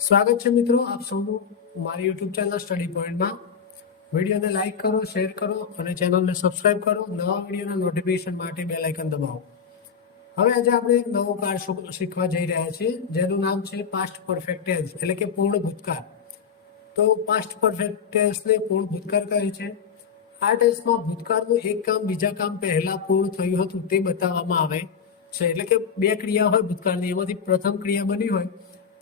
સ્વાગત છે મિત્રો આપ સૌનું મારી યુટ્યુબ ચેનલ સ્ટડી પોઈન્ટમાં. વિડીયોને લાઇક કરો, શેર કરો અને ચેનલને સબસ્ક્રાઇબ કરો. નવા વિડીયોના નોટિફિકેશન માટે બેલ આઇકન દબાવો. હવે આજે આપણે એક નવો કાર્ડ શીખવા જઈ રહ્યા છીએ જેનું નામ છે પાસ્ટ પરફેક્ટ ટેન્સ એટલે કે પૂર્ણ ભૂતકાળ. તો પાસ્ટ પરફેક્ટ ટેન્સને પૂર્ણ ભૂતકાળ કહે છે. આ ટેન્સમાં ભૂતકાળનું એક કામ બીજા કામ પહેલા પૂર્ણ થયું હતું તે બતાવવામાં આવે છે. એટલે કે બે ક્રિયા હોય ભૂતકાળની, એમાંથી પ્રથમ ક્રિયા બની હોય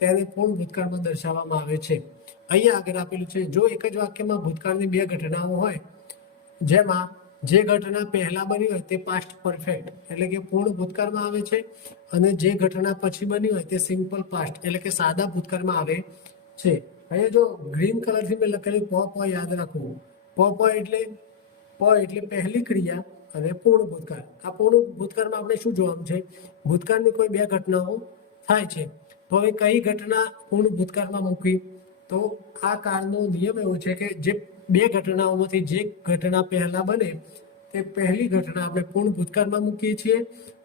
તેને પૂર્ણ ભૂતકાળમાં દર્શાવવામાં આવે છે. અહીંયા આગળ આપેલું છે, જો એક જ વાક્યમાં ભૂતકાળની બે ઘટનાઓ હોય જેમાં જે ઘટના પહેલા બની હોય તે પાસ્ટ પરફેક્ટ એટલે કે પૂર્ણ ભૂતકાળમાં આવે છે અને જે ઘટના પછી બની હોય તે સિમ્પલ પાસ્ટ એટલે કે સાદા ભૂતકાળમાં આવે છે. અહીંયા જો ગ્રીન કલરથી મેં લખેલું પ યાદ રાખવું. પ એટલે પહેલી ક્રિયા અને પૂર્ણ ભૂતકાળ. આ પૂર્ણ ભૂતકાળમાં આપણે શું જોવાનું છે? ભૂતકાળની કોઈ બે ઘટનાઓ થાય છે તો હવે કઈ ઘટના પૂર્ણ ભૂતકાળમાં મૂકવી? તો આ કાળનો નિયમ એવો છે કે જે બે ઘટનાઓમાંથી જે ઘટના પહેલા બને તે પહેલી ઘટના આપણે પૂર્ણ ભૂતકાળમાં મૂકીએ છીએ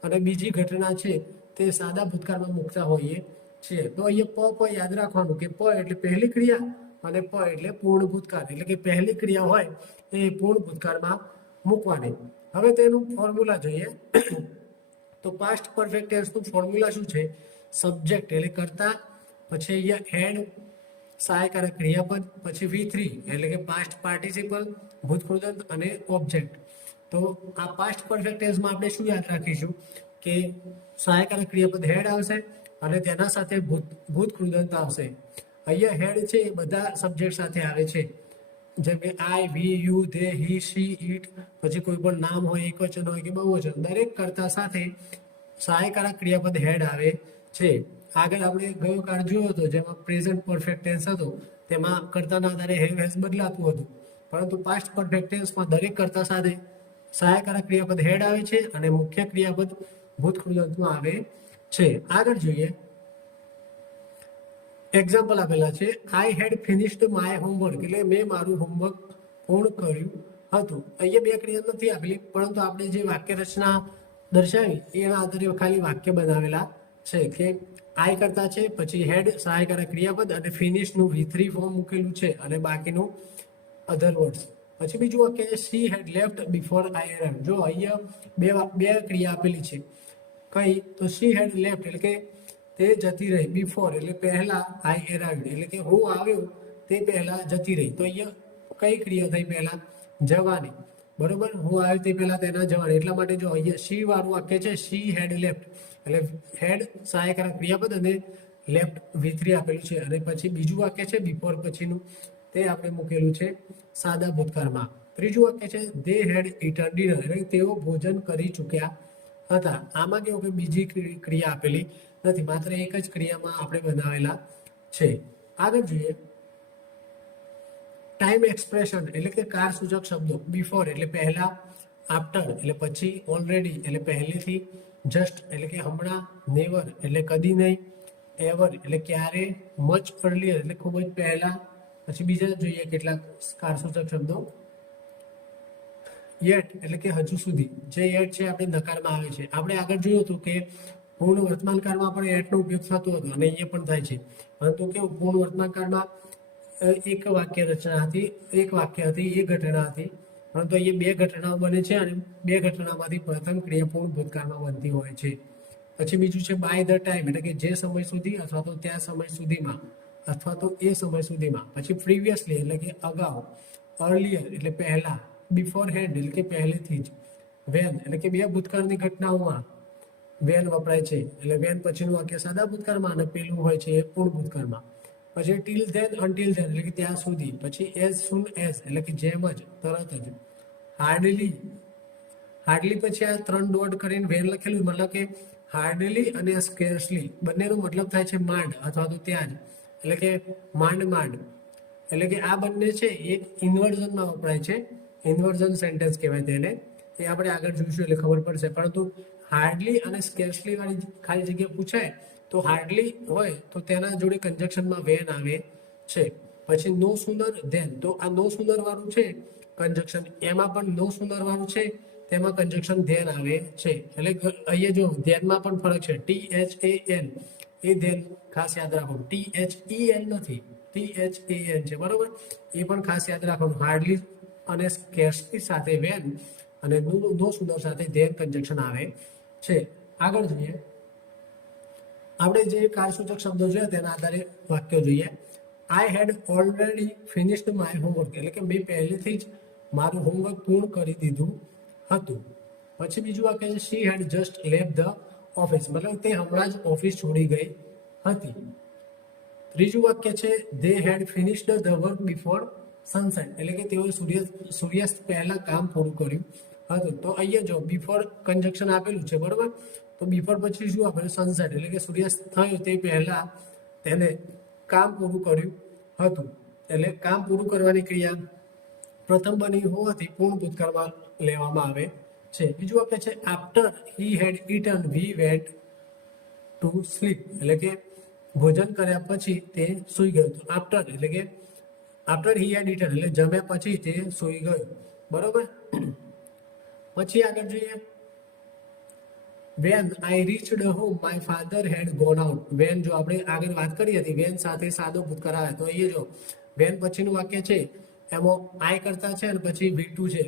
અને બીજી ઘટના છે તે સાદા ભૂતકાળમાં મૂકતા હોઈએ છીએ. તો અહીંયા પ યાદ રાખવાનું કે પ એટલે પહેલી ક્રિયા અને પ એટલે પૂર્ણ ભૂતકાળ એટલે કે પહેલી ક્રિયા હોય એ પૂર્ણ ભૂતકાળમાં મૂકવાની. હવે તેનું ફોર્મ્યુલા જોઈએ તો પાસ્ટ પરફેક્ટ ટેન્સનું ફોર્મ્યુલા શું છે? સબ્જેક્ટ એટલે કર્તા, પછી અહીંયા હેડ સહાયકારક ક્રિયાપદ, પછી V3 એટલે કે પાસ્ટ પાર્ટિસિપલ, ભૂતકૃદંત અને ઓબ્જેક્ટ. તો આ પાસ્ટ પરફેક્ટ ટેન્સમાં આપણે શું યાદ રાખીશું કે સહાયકારક ક્રિયાપદ હેડ આવશે અને તેના સાથે ભૂતકૃદંત આવશે. અહીંયા હેડ છે એ બધા સબ્જેક્ટ સાથે આવે છે, જેમ કે I, we, you, they, he, she, it, પછી કોઈ પણ નામ હોય, એકવચન હોય કે બહુવચન, દરેક કર્તા સાથે સહાયકારક ક્રિયાપદ હેડ આવે છે. આગળ આપણે ગયો કાર્ડ જોયો હતો જેમાં પ્રેઝન્ટ પરફેક્ટ ટેન્સ હતો, તેમાં કર્તાના આધારે હેવ હેઝ બદલાતું હતું, પરંતુ પાસ્ટ પરફેક્ટ ટેન્સમાં દરેક કર્તા સાથે સહાયકારક ક્રિયાપદ હેડ આવે છે અને મુખ્ય ક્રિયાપદ ભૂતકૃદંતમાં આવે છે. આગળ જોઈએ, એક્ઝામ્પલ આપેલા છે. I had finished my homework એટલે મેં મારું હોમવર્ક પૂર્ણ કર્યું હતું. અહીંયા બે ક્રિયા નથી આપેલી, પરંતુ આપણે જે વાક્ય રચના દર્શાવી એના આધારે ખાલી વાક્ય બનાવેલા છે કે આઈ કરતા છે, પછી હેડ સહાયકારક ક્રિયાપદ અને ફિનિશનું V3 ફોર્મ મૂકેલું છે અને બાકીનું અધર વર્ડ્સ. પછી બીજું વાક્ય છે શી હેડ લેફ્ટ બિફોર આઈ અરાઇવ્ડ. જો અહીંયા બે ક્રિયા આપેલી છે. કઈ? તો શી હેડ લેફ્ટ એટલે કે તે જતી રહી, બિફોર એટલે પહેલા, આઈ અરાઇવ્ડ એટલે કે હું આવ્યો તે પહેલા જતી રહી. તો અહીંયા કઈ ક્રિયા થઈ? પહેલા જવાની, બરોબર. હું આવ્યો તે પહેલા તેના જવાની. એટલા માટે જો અહીંયા શી વાળું વાક્ય છે શી હેડ લેફ્ટ એટલે હેડ સહાયકારક ક્રિયાપદ અને લેફ્ટ V3 આપેલું છે. અને પછી બીજું વાક્ય છે બિફોર પછીનું, તે આપણે મૂકેલું છે સાદા ભૂતકાળમાં. ત્રીજું વાક્ય છે ધે હેડ ઇટન ડિનર એટલે તેઓ ભોજન કરી ચૂક્યા હતા. આમાં કેવું કે બીજી ક્રિયા આપેલી નથી, માત્ર એક જ ક્રિયામાં આપણે બનાવેલા છે. આગળ જોઈએ, ટાઈમ એક્સપ્રેશન એટલે કે કાર સૂચક શબ્દો. બિફોર એટલે પહેલા, આફ્ટર એટલે પછી, ઓલરેડી એટલે પહેલેથી, જસ્ટ એટલે કે હમણાં, નેવર એટલે કદી નહીં, એવર એટલે ક્યારે, મચ અર્લિયર એટલે ખૂબ જ પહેલા. પછી બીજા જોઈએ કેટલાક કાર સૂચક શબ્દો. યેટ એટલે કે હજુ સુધી. જે યેટ છે આપણે નકારમાં આવે છે. આપણે આગળ જોયું હતું કે પૂર્ણ વર્તમાન કાળમાં પણ એટનો ઉપયોગ થતો હતો અને અહીંયા પણ થાય છે, પરંતુ કેવું પૂર્ણ વર્તમાન કાળમાં એક વાક્ય રચના હતી, એક વાક્ય હતી, એક ઘટના હતી, પરંતુ અહીંયા બે ઘટનાઓ બને છે અને બે ઘટનામાંથી પ્રથમ ક્રિયા પૂર્ણ ભૂતકાળમાં બનતી હોય છે. પછી બીજું છે બાય ધ ટાઈમ એટલે કે જે સમય સુધી અથવા તો ત્યાં સમય સુધીમાં અથવા તો એ સમય સુધીમાં. પછી પ્રીવિયસલી એટલે કે અગાઉ, અર્લિયર એટલે પહેલા, બિફોર હેન્ડ એટલે કે પહેલેથી જ, વેન એટલે કે બે ભૂતકાળની ઘટનાઓમાં વેન વપરાય છે એટલે વેન પછીનું વાક્ય સાદા ભૂતકાળમાં અને પેલું હોય છે એ પૂર્ણ ભૂતકાળમાં. પછી ટીલ ધેન, અનટીલ ધેન એટલે કે ત્યાં સુધી. પછી એઝ સૂન એઝ એટલે કે જેમ જ, તરત જ. હાર્ડલી પછી આ 3 ડોટ કરીને વેન લખેલું, મતલબ કે હાર્ડલી અને સ્કેર્સલી બંનેનો મતલબ થાય છે માંડ અથવા તો ત્યાં જ, એટલે કે માંડ એટલે કે આ બંને છે એક ઇન્વર્ઝનમાં વપરાય છે. ઇન્વર્ઝન સેન્ટેન્સ કહેવાય તેને, એ આપણે આગળ જોઈશું એટલે ખબર પડશે. પરંતુ હાર્ડલી અને સ્કેર્સલી વાળી ખાલી જગ્યા પૂછાય તો હાર્ડલી હોય તો તેના જોડે કન્જક્શનમાં વેન આવે છે. પછી નો સુનર ધેન, તો આ નો સુનર વાળું છે કન્જક્શન, એમાં પણ નો સુનર વાળું છે તેમાં કન્જક્શન ધેન આવે છે. એટલે અહીંયા જો ધેનમાં પણ ફરક છે, THAN એ ધ્યાન ખાસ યાદ રાખો. THEN નથી, THAN છે, બરોબર. એ પણ ખાસ યાદ રાખવાનું. હાર્ડલી અને સ્કેર્સલી સાથે વેન અને નો સુધર સાથે ધેન કન્જક્શન આવે છે. આગળ જોઈએ, આપણે જે કારસૂચક શબ્દો જોયા તેના આધારે વાક્યો જોઈએ. I had already finished my homework, એટલે કે મેં પહેલેથી જ મારું હોમવર્ક પૂર્ણ કરી દીધું હતું. પછી બીજું વાક્ય છે શી હેડ જસ્ટ લેફ્ટ ધ ઓફિસ, મતલબ તે હમણાં જ ઓફિસ છોડી ગઈ હતી. ત્રીજું વાક્ય છે they had finished the work before sunset, એટલે કે તેઓએ સૂર્યાસ્ત પહેલા કામ પૂરું કર્યું હતું. તો અહીંયા જો બિફોર કન્જક્શન આપેલું છે, બરોબર. તો બિફોર પછી શું આપેલું? સનસેટ, એટલે કે સૂર્યાસ્ત થયો તે પહેલા તેને કામ પૂરું કર્યું હતું. એટલે કામ પૂરું કરવાની ક્રિયા પ્રથમ બની હોવાથી પૂર્ણ ભૂતકાળમાં લેવામાં આવે છે. બીજું વાક્ય છે after he had eaten we went to sleep, એટલે કે ભોજન કર્યા પછી તે સૂઈ ગયો. આફ્ટર એટલે કે આફ્ટર હી હેડ ઇટન એટલે જમ્યા પછી તે સૂઈ ગયો, બરોબર. પછી આગળ જોઈએ, when I reached home my father had gone out. વેન જો આપણે આગળ વાત કરી હતી, વેન સાથે સાદો ભૂતકાળ આવે તો અહીંયા જો વેન પછીનું વાક્ય છે એમાં આઈ કરતા છે અને પછી V2 છે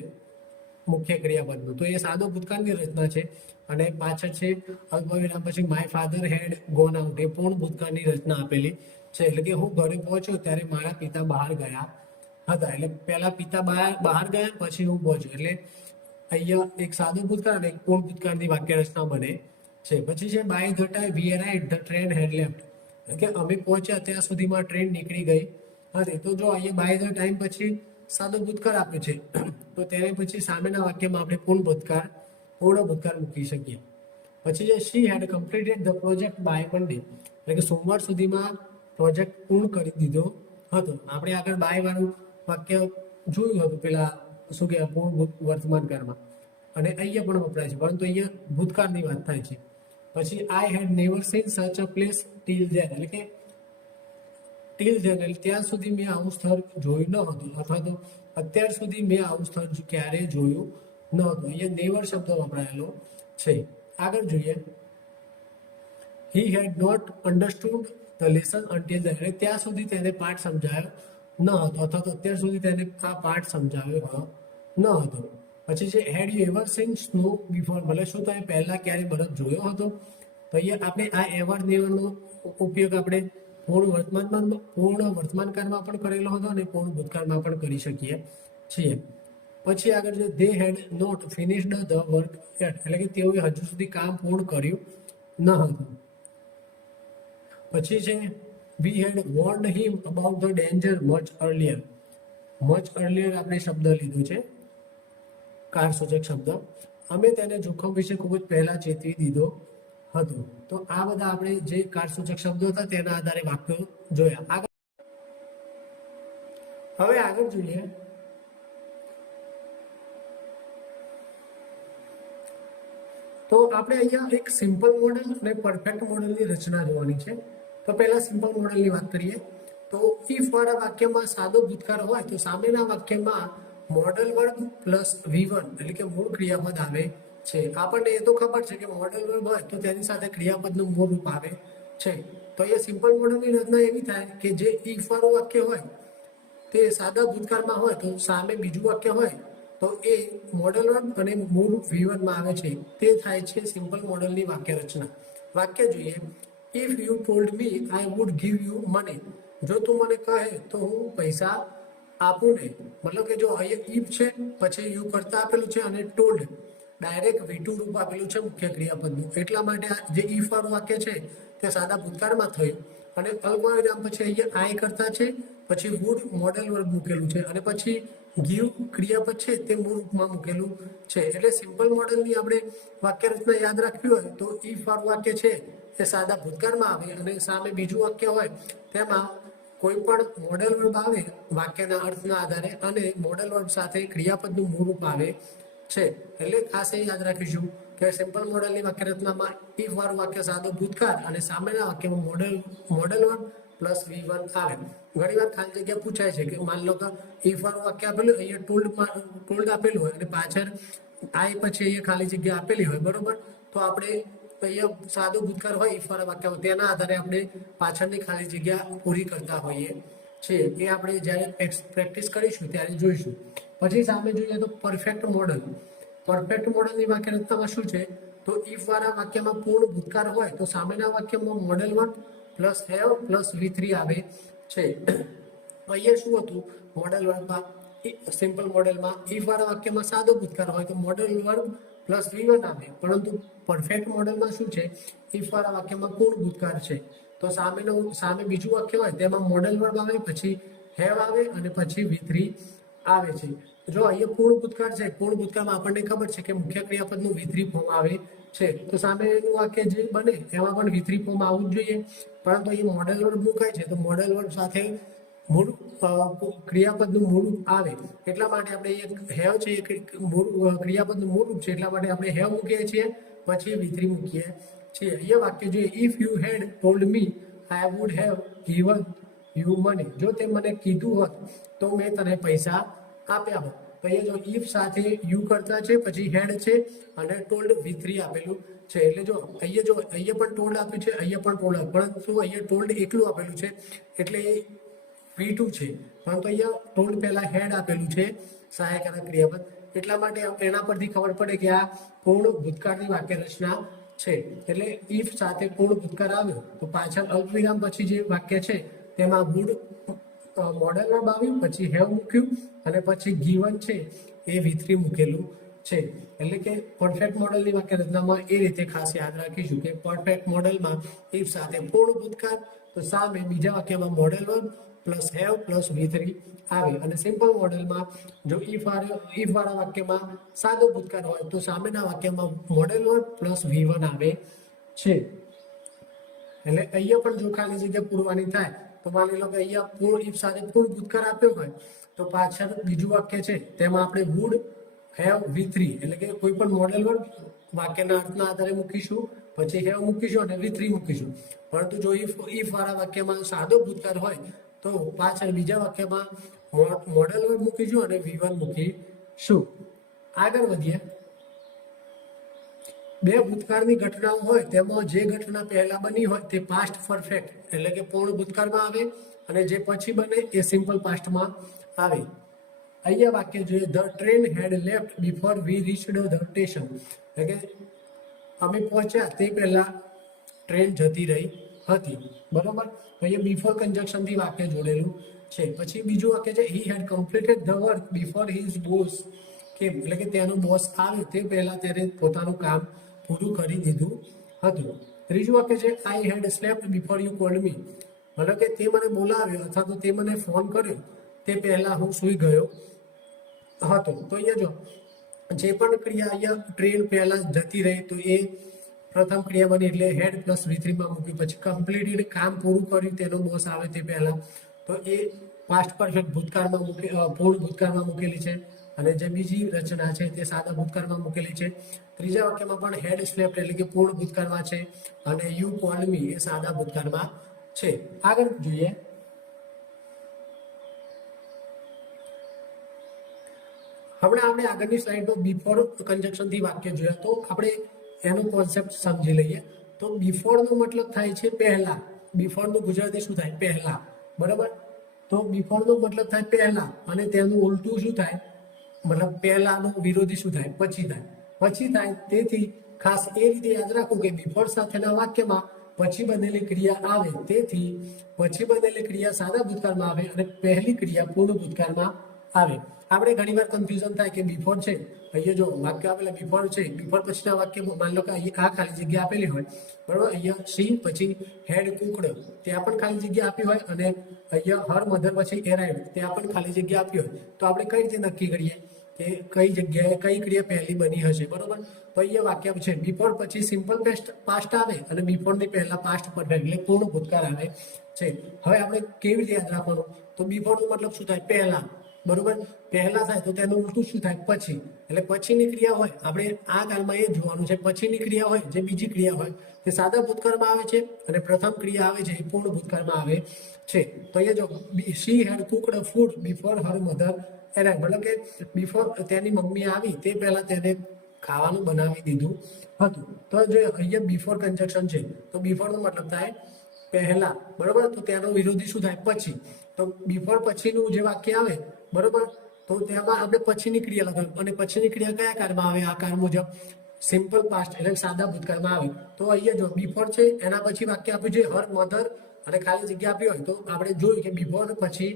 મુખ્ય ક્રિયાપદનું, તો એ સાદો ભૂતકાળની રચના છે. અને પાછળ છે અલ્પવિરામ પછી my father had gone out, એ પૂર્ણ ભૂતકાળની રચના આપેલી છે. એટલે કે હું ઘરે પહોંચ્યો ત્યારે મારા પિતા બહાર ગયા હતા, એટલે પહેલા પિતા બહાર ગયા પછી હું પહોંચ્યો. એટલે અહીંયા એક સાદો ભૂતકાળ અને એક પૂર્ણ ભૂતકાળની વાક્ય રચના બને છે. પછી છે by the time we arrived the train had left, એટલે કે અમે પહોંચ્યા ત્યાં સુધીમાં ટ્રેન નીકળી ગઈ હતી. તો જો અહીંયા બાય ધ ટાઈમ પછી સાદો ભૂતકાળ આપ્યું છે, તો તેને પછી સામેના વાક્યમાં આપણે પૂર્ણ ભૂતકાળ મૂકી શકીએ. પછી જે શી હેડ કમ્પ્લીટેડ ધ પ્રોજેક્ટ બાય મંડે, એટલે કે સોમવાર સુધીમાં પ્રોજેક્ટ પૂર્ણ કરી દીધો હતો. આપણે આગળ બાય વાળું વાક્ય જોયું હતું પેલા શું કહેવાય પૂર્ણ વર્તમાન કાળમાં, અને અહીંયા પણ વપરાય છે, પરંતુ અહીંયા ભૂતકાળની વાત થાય છે. પછી આઈ હેડ નેવર સીન સચ અ પ્લેસ ટીલ ધેન, એટલે કે ટીલ ધેન એટલે ત્યાં સુધી મેં આવું સ્થળ જોયું ન હતું, અથવા તો અત્યાર સુધી મેં આવું સ્થળ ક્યારેય જોયું ન હતું. અહીંયા નેવર શબ્દ વપરાયેલો છે. આગળ જોઈએ, he had not understood the lesson until the, એટલે ત્યાં સુધી તેને પાઠ સમજાયો ન હતો, અથવા તો અત્યાર સુધી તેને આ પાઠ સમજાવ્યો ન હતો. પછી છે had you ever seen snow before, ભલે શું તમે પહેલા ક્યારે બરફ જોયો હતો. તો અહીંયા આપણે આ એવર નેવરનો ઉપયોગ આપણે પૂર્ણ વર્તમાન કાળમાં પણ કરેલો હતો અને પૂર્ણ ભૂતકાળમાં પણ કરી શકીએ છીએ. પછી આગળ છે they had not finished the work at, એટલે કે તેઓએ હજુ સુધી કામ પૂર્ણ કર્યું ન હતું. પછી છે we had warned him about the danger much earlier. Much earlier આપણે શબ્દ લીધો છે કારસૂચક શબ્દ. અમે તેને જોખમ વિશે ખૂબ જ પહેલા ચેતવી દીધો હતો. તો આ બધા આપણે જે કારસૂચક શબ્દો હતા તેના આધારે વાક્યો જોયા. હવે આગળ જોઈએ, તો આપણે અહીંયા એક સિમ્પલ મોડેલ અને પરફેક્ટ મોડેલની રચના જોવાની છે. તો પહેલા સિમ્પલ મોડેલની વાત કરીએ, તો ઇફ વાળા વાક્યમાં સાદો ભૂતકાળ હોય તો સામેના વાક્યમાં મોડલ વર્બ પ્લસ V1 એટલે કે મૂળ ક્રિયાપદ આવે છે. આપણને એ તો ખબર છે કે મોડલ વર્બ હોય તો તેની સાથે ક્રિયાપદનું મૂળ રૂપ આવે છે. તો અહીંયા સિમ્પલ મોડેલની રચના એવી થાય કે જે ઇફ વાળું વાક્ય હોય તે સાદા ભૂતકાળમાં હોય તો સામે બીજું વાક્ય હોય તો એ મોડલ વર્બ અને મૂળ V1 માં આવે છે. તે થાય છે સિમ્પલ મોડેલની વાક્ય રચના. વાક્ય જોઈએ, if you told me I would give you money, જો તું મને કહે તો હું પૈસા આપું ને. મતલબ કે જો અહીંયા ઇફ છે પછી યુ કરતા આપેલું છે અને ટોલ્ડ ડાયરેક્ટ V2 રૂપ આપેલું છે મુખ્ય ક્રિયાપદનું, એટલા માટે જે ઇફ વાળું વાક્ય છે તે સાદા ભૂતકાળમાં થયું. અને અલ્પવિરામ પછી અહીંયા આઈ કરતા છે, પછી વુડ મોડેલ વર્બ મૂકેલું છે અને પછી ગીવ ક્રિયાપદ છે તે મૂળ રૂપમાં મૂકેલું છે. એટલે સિમ્પલ મોડેલની આપણે વાક્ય રચના યાદ રાખવી હોય તો ઇફ વાળું વાક્ય છે એ સાદા ભૂતકાળમાં આવે અને સામે બીજું વાક્ય હોય તેમાં કોઈ પણ મોડેલ વર્બ આવે વાક્યના અર્થના આધારે અને મોડેલ વર્બ સાથે ક્રિયાપદનું મૂળ રૂપ આવે છે. એટલે ખાસ એ યાદ રાખીશું કે સિમ્પલ મોડેલની વાક્ય રચનામાં ઇફ વાળું વાક્ય સાદો ભૂતકાળ અને સામેના વાક્યમાં મોડેલ વર્બ પ્લસ V1 આવે. ઘણી વાર ખાલી જગ્યા પૂછાય છે કે માન લો કે ઇફ વાળું વાક્ય આપેલું અહીંયા ટોલ્ડ આપેલું હોય અને પાછળ આઈ પછી અહીંયા ખાલી જગ્યા આપેલી હોય, બરોબર. તો આપણે તો અહીંયા સાદો ભૂતકાળ હોય ઈફ વાળા વાક્યમાં તેના આધારે આપણે પાછળની ખાલી જગ્યા પૂરી કરતા હોઈએ છીએ. એ આપણે જ્યારે પ્રેક્ટિસ કરીશું ત્યારે જોઈશું. પછી સામે જોઈએ તો પરફેક્ટ મોડલ. પરફેક્ટ મોડલની વાક્ય રચનામાં શું છે, તો ઈફ વાળા વાક્યમાં પૂર્ણ ભૂતકાળ હોય તો સામેના વાક્યમાં model verb plus have plus V3 આવે છે. અહીંયા શું હતું, મોડલ વર્બમાં સિમ્પલ મોડલમાં ઈફ વાળા વાક્યમાં સાદો ભૂતકાળ હોય તો મોડલ વર્બ પ્લસ V1 આવે, પરંતુ પરફેક્ટ મોડલમાં શું છે, ઈફ વાળા વાક્યમાં પૂર્ણ ભૂતકાળ છે તો સામે બીજું વાક્ય હોય તેમાં મોડલ વર્બ આવે, પછી હેવ આવે અને પછી V3 આવે છે. જો અહીંયા પૂર્ણ ભૂતકાળ છે, પૂર્ણ ભૂતકાળમાં આપણને ખબર છે કે મુખ્ય ક્રિયાપદનું V3 ફોર્મ આવે છે, તો સામેનું વાક્ય જે બને એમાં પણ V3 ફોર્મ આવવું જ જોઈએ. પરંતુ અહીં મોડલ વર્બ મુકાય છે તો મોડલ વર્બ સાથે મૂળ ક્રિયાપદનું મૂળ આવે, એટલા માટે આપણે હેવ છે એ ક્રિયાપદનું મૂળ છે, એટલા માટે આપણે હેવ મૂકીએ છીએ, પછી V3 મૂકીએ છીએ. અહીંયા વાક્ય જોઈએ, if you head told me I would have given you money. જો તે મને કીધું હોત તો મેં તને પૈસા આપ્યા હોત. તો અહીંયા જો ઇફ સાથે યુ કરતા છે, પછી હેડ છે અને ટોલ્ડ V3 આપેલું છે. એટલે જો અહીંયા પણ ટોલ્ડ આપ્યું છે, અહીંયા પણ ટોલ્ડ, પરંતુ અહીંયા ટોલ્ડ એકલું આપેલું છે એટલે V2 છે, પરંતુ અહીંયા ટોલ્ડ પહેલા હેડ આપેલું છે સહાયકારક ક્રિયાપદ, એટલા માટે એના પરથી ખબર પડે કે આ પૂર્ણ ભૂતકાળની વાક્ય રચના છે. એટલે ઇફ સાથે પૂર્ણ ભૂતકાળ આવ્યો તો પાછળ અલ્પવિરામ પછી જે વાક્ય છે તેમાં વુડ મોડલ વર્બ આવ્યું, પછી હેવ મૂક્યું અને પછી ગિવન છે એ V3 મૂકેલું છે. એટલે કે પરફેક્ટ મોડલની વાક્ય રચનામાં એ રીતે ખાસ યાદ રાખીશું કે પરફેક્ટ મોડલમાં ઇફ સાથે પૂર્ણ ભૂતકાળ, તો સામે બીજા વાક્યમાં model verb plus have plus V3 આવે. અને સિમ્પલ મોડલમાં જો ઇફ વાળા વાક્યમાં સાદો ભૂતકાળ હોય તો સામેના વાક્યમાં મોડલ વર્બ પ્લસ V1 આવે છે. એટલે અહીંયા પણ જો ખાલી જગ્યા પૂરવાની થાય તો માની લો કે અહીંયા પૂર્ણ ઇફ સાથે પૂર્ણ ભૂતકાળ આપ્યો હોય તો પાછળ બીજું વાક્ય છે તેમાં આપણે વુડ હેવ V3, એટલે કે કોઈ પણ મોડલ વર્બ વાક્યના અર્થના આધારે મૂકીશું, પછી હેવ મૂકીશું અને V3 મૂકીશું. પરંતુ જો ઇફ વાળા વાક્યમાં સાદો ભૂતકાળ હોય તો પાછળ બીજા વાક્યમાં મોડલ વર્બ મૂકીશું અને V1 મૂકીશું. આગળ વધીએ. બે ભૂતકાળની ઘટનાઓ હોય તેમાં જે ઘટના પહેલા બની હોય તે પાસ્ટ પરફેક્ટ એટલે કે પૂર્ણ ભૂતકાળમાં આવે અને જે પછી બને એ સિમ્પલ પાસ્ટમાં આવે. અહીંયા વાક્ય જોઈએ, the train had left before we reached the station, એટલે કે અમે પહોંચ્યા તે પહેલા ટ્રેન જતી રહી હતી. બરોબર, અહીંયા બિફોર કન્જક્શનથી વાક્ય જોડેલું છે. પછી બીજું વાક્ય છે, he had completed the work before his boss came, એટલે કે તેનો બોસ આવે તે પહેલા તેને પોતાનું કામ પૂરું કરી દીધું હતું. ત્રીજું વાક્ય છે, I had slept before you called me, મતલબ કે તે મને બોલાવ્યો અથવા તો તે મને ફોન કર્યો તે પહેલા હું સૂઈ ગયો હતો. તો અહીંયા જો જે પણ ક્રિયા અહીંયા ટ્રેન પહેલા જતી રહી તો એ પ્રથમ ક્રિયા બની એટલે હેડ પ્લસ V3 માં મૂક્યું. પછી કમ્પ્લીટેડ કામ પૂરું કર્યું તેનો બોસ આવે તે પહેલા તો એ પાસ્ટ પરફેક્ટ ભૂતકાળમાં પૂર્ણ ભૂતકાળમાં મૂકેલી છે. અને જે બીજી રચના છે તે સાદા ભૂતકાળમાં મૂકેલી છે. ત્રીજા વાક્યમાં પણ હેડ સ્લેપ્ટ એટલે કે પૂર્ણ ભૂતકાળમાં છે અને યુ કોલ્ડ મી એ સાદા ભૂતકાળમાં છે. આગળ જોઈએ, હમણાં આપણે આગળની સ્લાઇડમાં બિફોર કન્જક્શનથી વાક્ય જોયા તો આપણે એનો કોન્સેપ્ટ સમજી લઈએ. તો બિફોરનો મતલબ થાય છે પહેલા. બિફોરનું ગુજરાતી શું થાય? પહેલા. બરાબર, તો બિફોરનો મતલબ થાય પહેલા અને તેનું ઉલટું શું થાય? મતલબ પહેલાનો વિરોધી શું થાય? પછી થાય. પછી થાય. તેથી ખાસ એ રીતે યાદ રાખો કે બિફોર સાથેના વાક્યમાં પછી બનેલી ક્રિયા આવે, તેથી પછી બનેલી ક્રિયા સાદા ભૂતકાળમાં આવે અને પહેલી ક્રિયા પૂર્ણ ભૂતકાળમાં આવે. આપણે ઘણીવાર કન્ફ્યુઝન થાય કે બિફોર છે, અહીંયા જો વાક્ય આપેલા બિફોર છે, બિફોર પછીના વાક્યમાં માની લો કે આ ખાલી જગ્યા આપેલી હોય, બરાબર, અહીંયા સી પછી હેડ કુકડ ત્યાં પણ ખાલી જગ્યા આપી હોય અને અહીંયા હર મધર પછી એરાઇવ ત્યાં પણ ખાલી જગ્યા આપી હોય, તો આપણે કઈ રીતે નક્કી કરીએ કે કઈ જગ્યાએ કઈ ક્રિયા પહેલી બની હશે? બરોબર, તો અહીંયા વાક્ય છે બિફોર પછી સિમ્પલ પાસ્ટ આવે અને બિફોરની પહેલા પાસ્ટ પરફેક્ટ એટલે પૂર્ણ ભૂતકાળ આવે છે. હવે આપણે કેવી રીતે યાદ રાખવાનું? તો બિફોરનો મતલબ શું થાય? પહેલા. બરોબર, પહેલા થાય તો તેનું ઉલટું શું થાય? પછી. એટલે પછીની ક્રિયા હોય આપણે આ કાળમાં એ જોવાનું છે. પછીની ક્રિયા હોય જે બીજી ક્રિયા હોય તે સાદા ભૂતકાળમાં આવે છે અને પ્રથમ ક્રિયા આવે છે એ પૂર્ણ ભૂતકાળમાં આવે છે. તો અહીંયા જો she had cooked food before her mother arrive, મતલબ કે બિફોર તેની મમ્મી આવી તે પહેલા તેને ખાવાનું બનાવી દીધું હતું. તો જો અહીંયા બિફોર કન્જક્શન છે તો બિફોરનો મતલબ થાય પહેલા, બરોબર. તો તેનો વિરોધી શું થાય? પછી. તો બિફોર પછીનું જે વાક્ય આવે, બરોબર, તો તેમાં આપણે પછીની ક્રિયા લગાવી, અને પછીની ક્રિયા કયા કાળમાં આવે? આ કાળ મુજબ સિમ્પલ પાસ્ટ એટલે સાદા ભૂતકાળમાં આવે. તો અહીંયા જો બિફોર છે એના પછી વાક્ય આપ્યું છે હર મધર અને ખાલી જગ્યા આપી હોય તો આપણે જોયું કે બિફોર પછી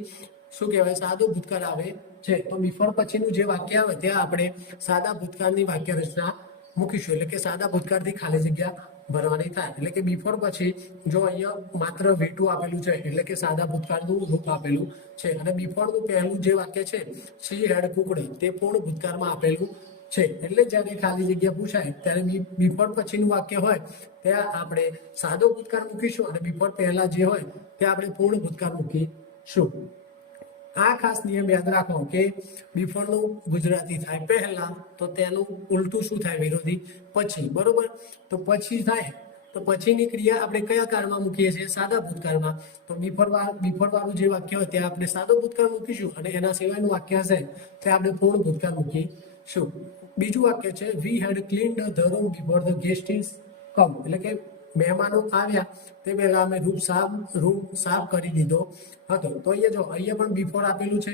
શું કહેવાય? સાદો ભૂતકાળ આવે છે. તો બિફોર પછીનું જે વાક્ય આવે ત્યાં આપણે સાદા ભૂતકાળની વાક્ય રચના મૂકીશું, એટલે કે સાદા ભૂતકાળથી ખાલી જગ્યા ભરવાની થાય. એટલે કે બિફોર પછી જો અહીંયા માત્ર V2 આપેલું છે એટલે કે સાદા ભૂતકાળનું રૂપ આપેલું છે, અને બિફોરનું પહેલું જે વાક્ય છે શી હેડ કુકડ તે પૂર્ણ ભૂતકાળમાં આપેલું છે. એટલે જ્યારે ખાલી જગ્યા પૂછાય ત્યારે બિફોર પછીનું વાક્ય હોય ત્યાં આપણે સાદો ભૂતકાળ મૂકીશું, અને બિફોર પહેલા જે હોય ત્યાં આપણે પૂર્ણ ભૂતકાળ મૂકીશું. આ ખાસ નિયમ યાદ રાખો કે બિફોરનું ગુજરાતી થાય પહેલા, તો તેનું ઉલટું શું થાય? વિરોધી પછી, બરોબર. તો પછી થાય તો પછીની ક્રિયા આપણે કયા કાળમાં મૂકીએ છીએ? સાદા ભૂતકાળમાં. તો બિફોર વાળું જે વાક્ય હોય ત્યાં આપણે સાદો ભૂતકાળ મૂકીશું, અને એના સિવાયનું વાક્ય હશે ત્યાં આપણે પૂર્ણ ભૂતકાળ મૂકીશું. બીજું વાક્ય છે we had cleaned the room before the guest is come, એટલે કે મહેમાનો આવ્યા તે પહેલા અમે રૂમ સાફ કરી દીધો હતો. તો અહીંયા જો અહીંયા પણ બિફોર આપેલું છે,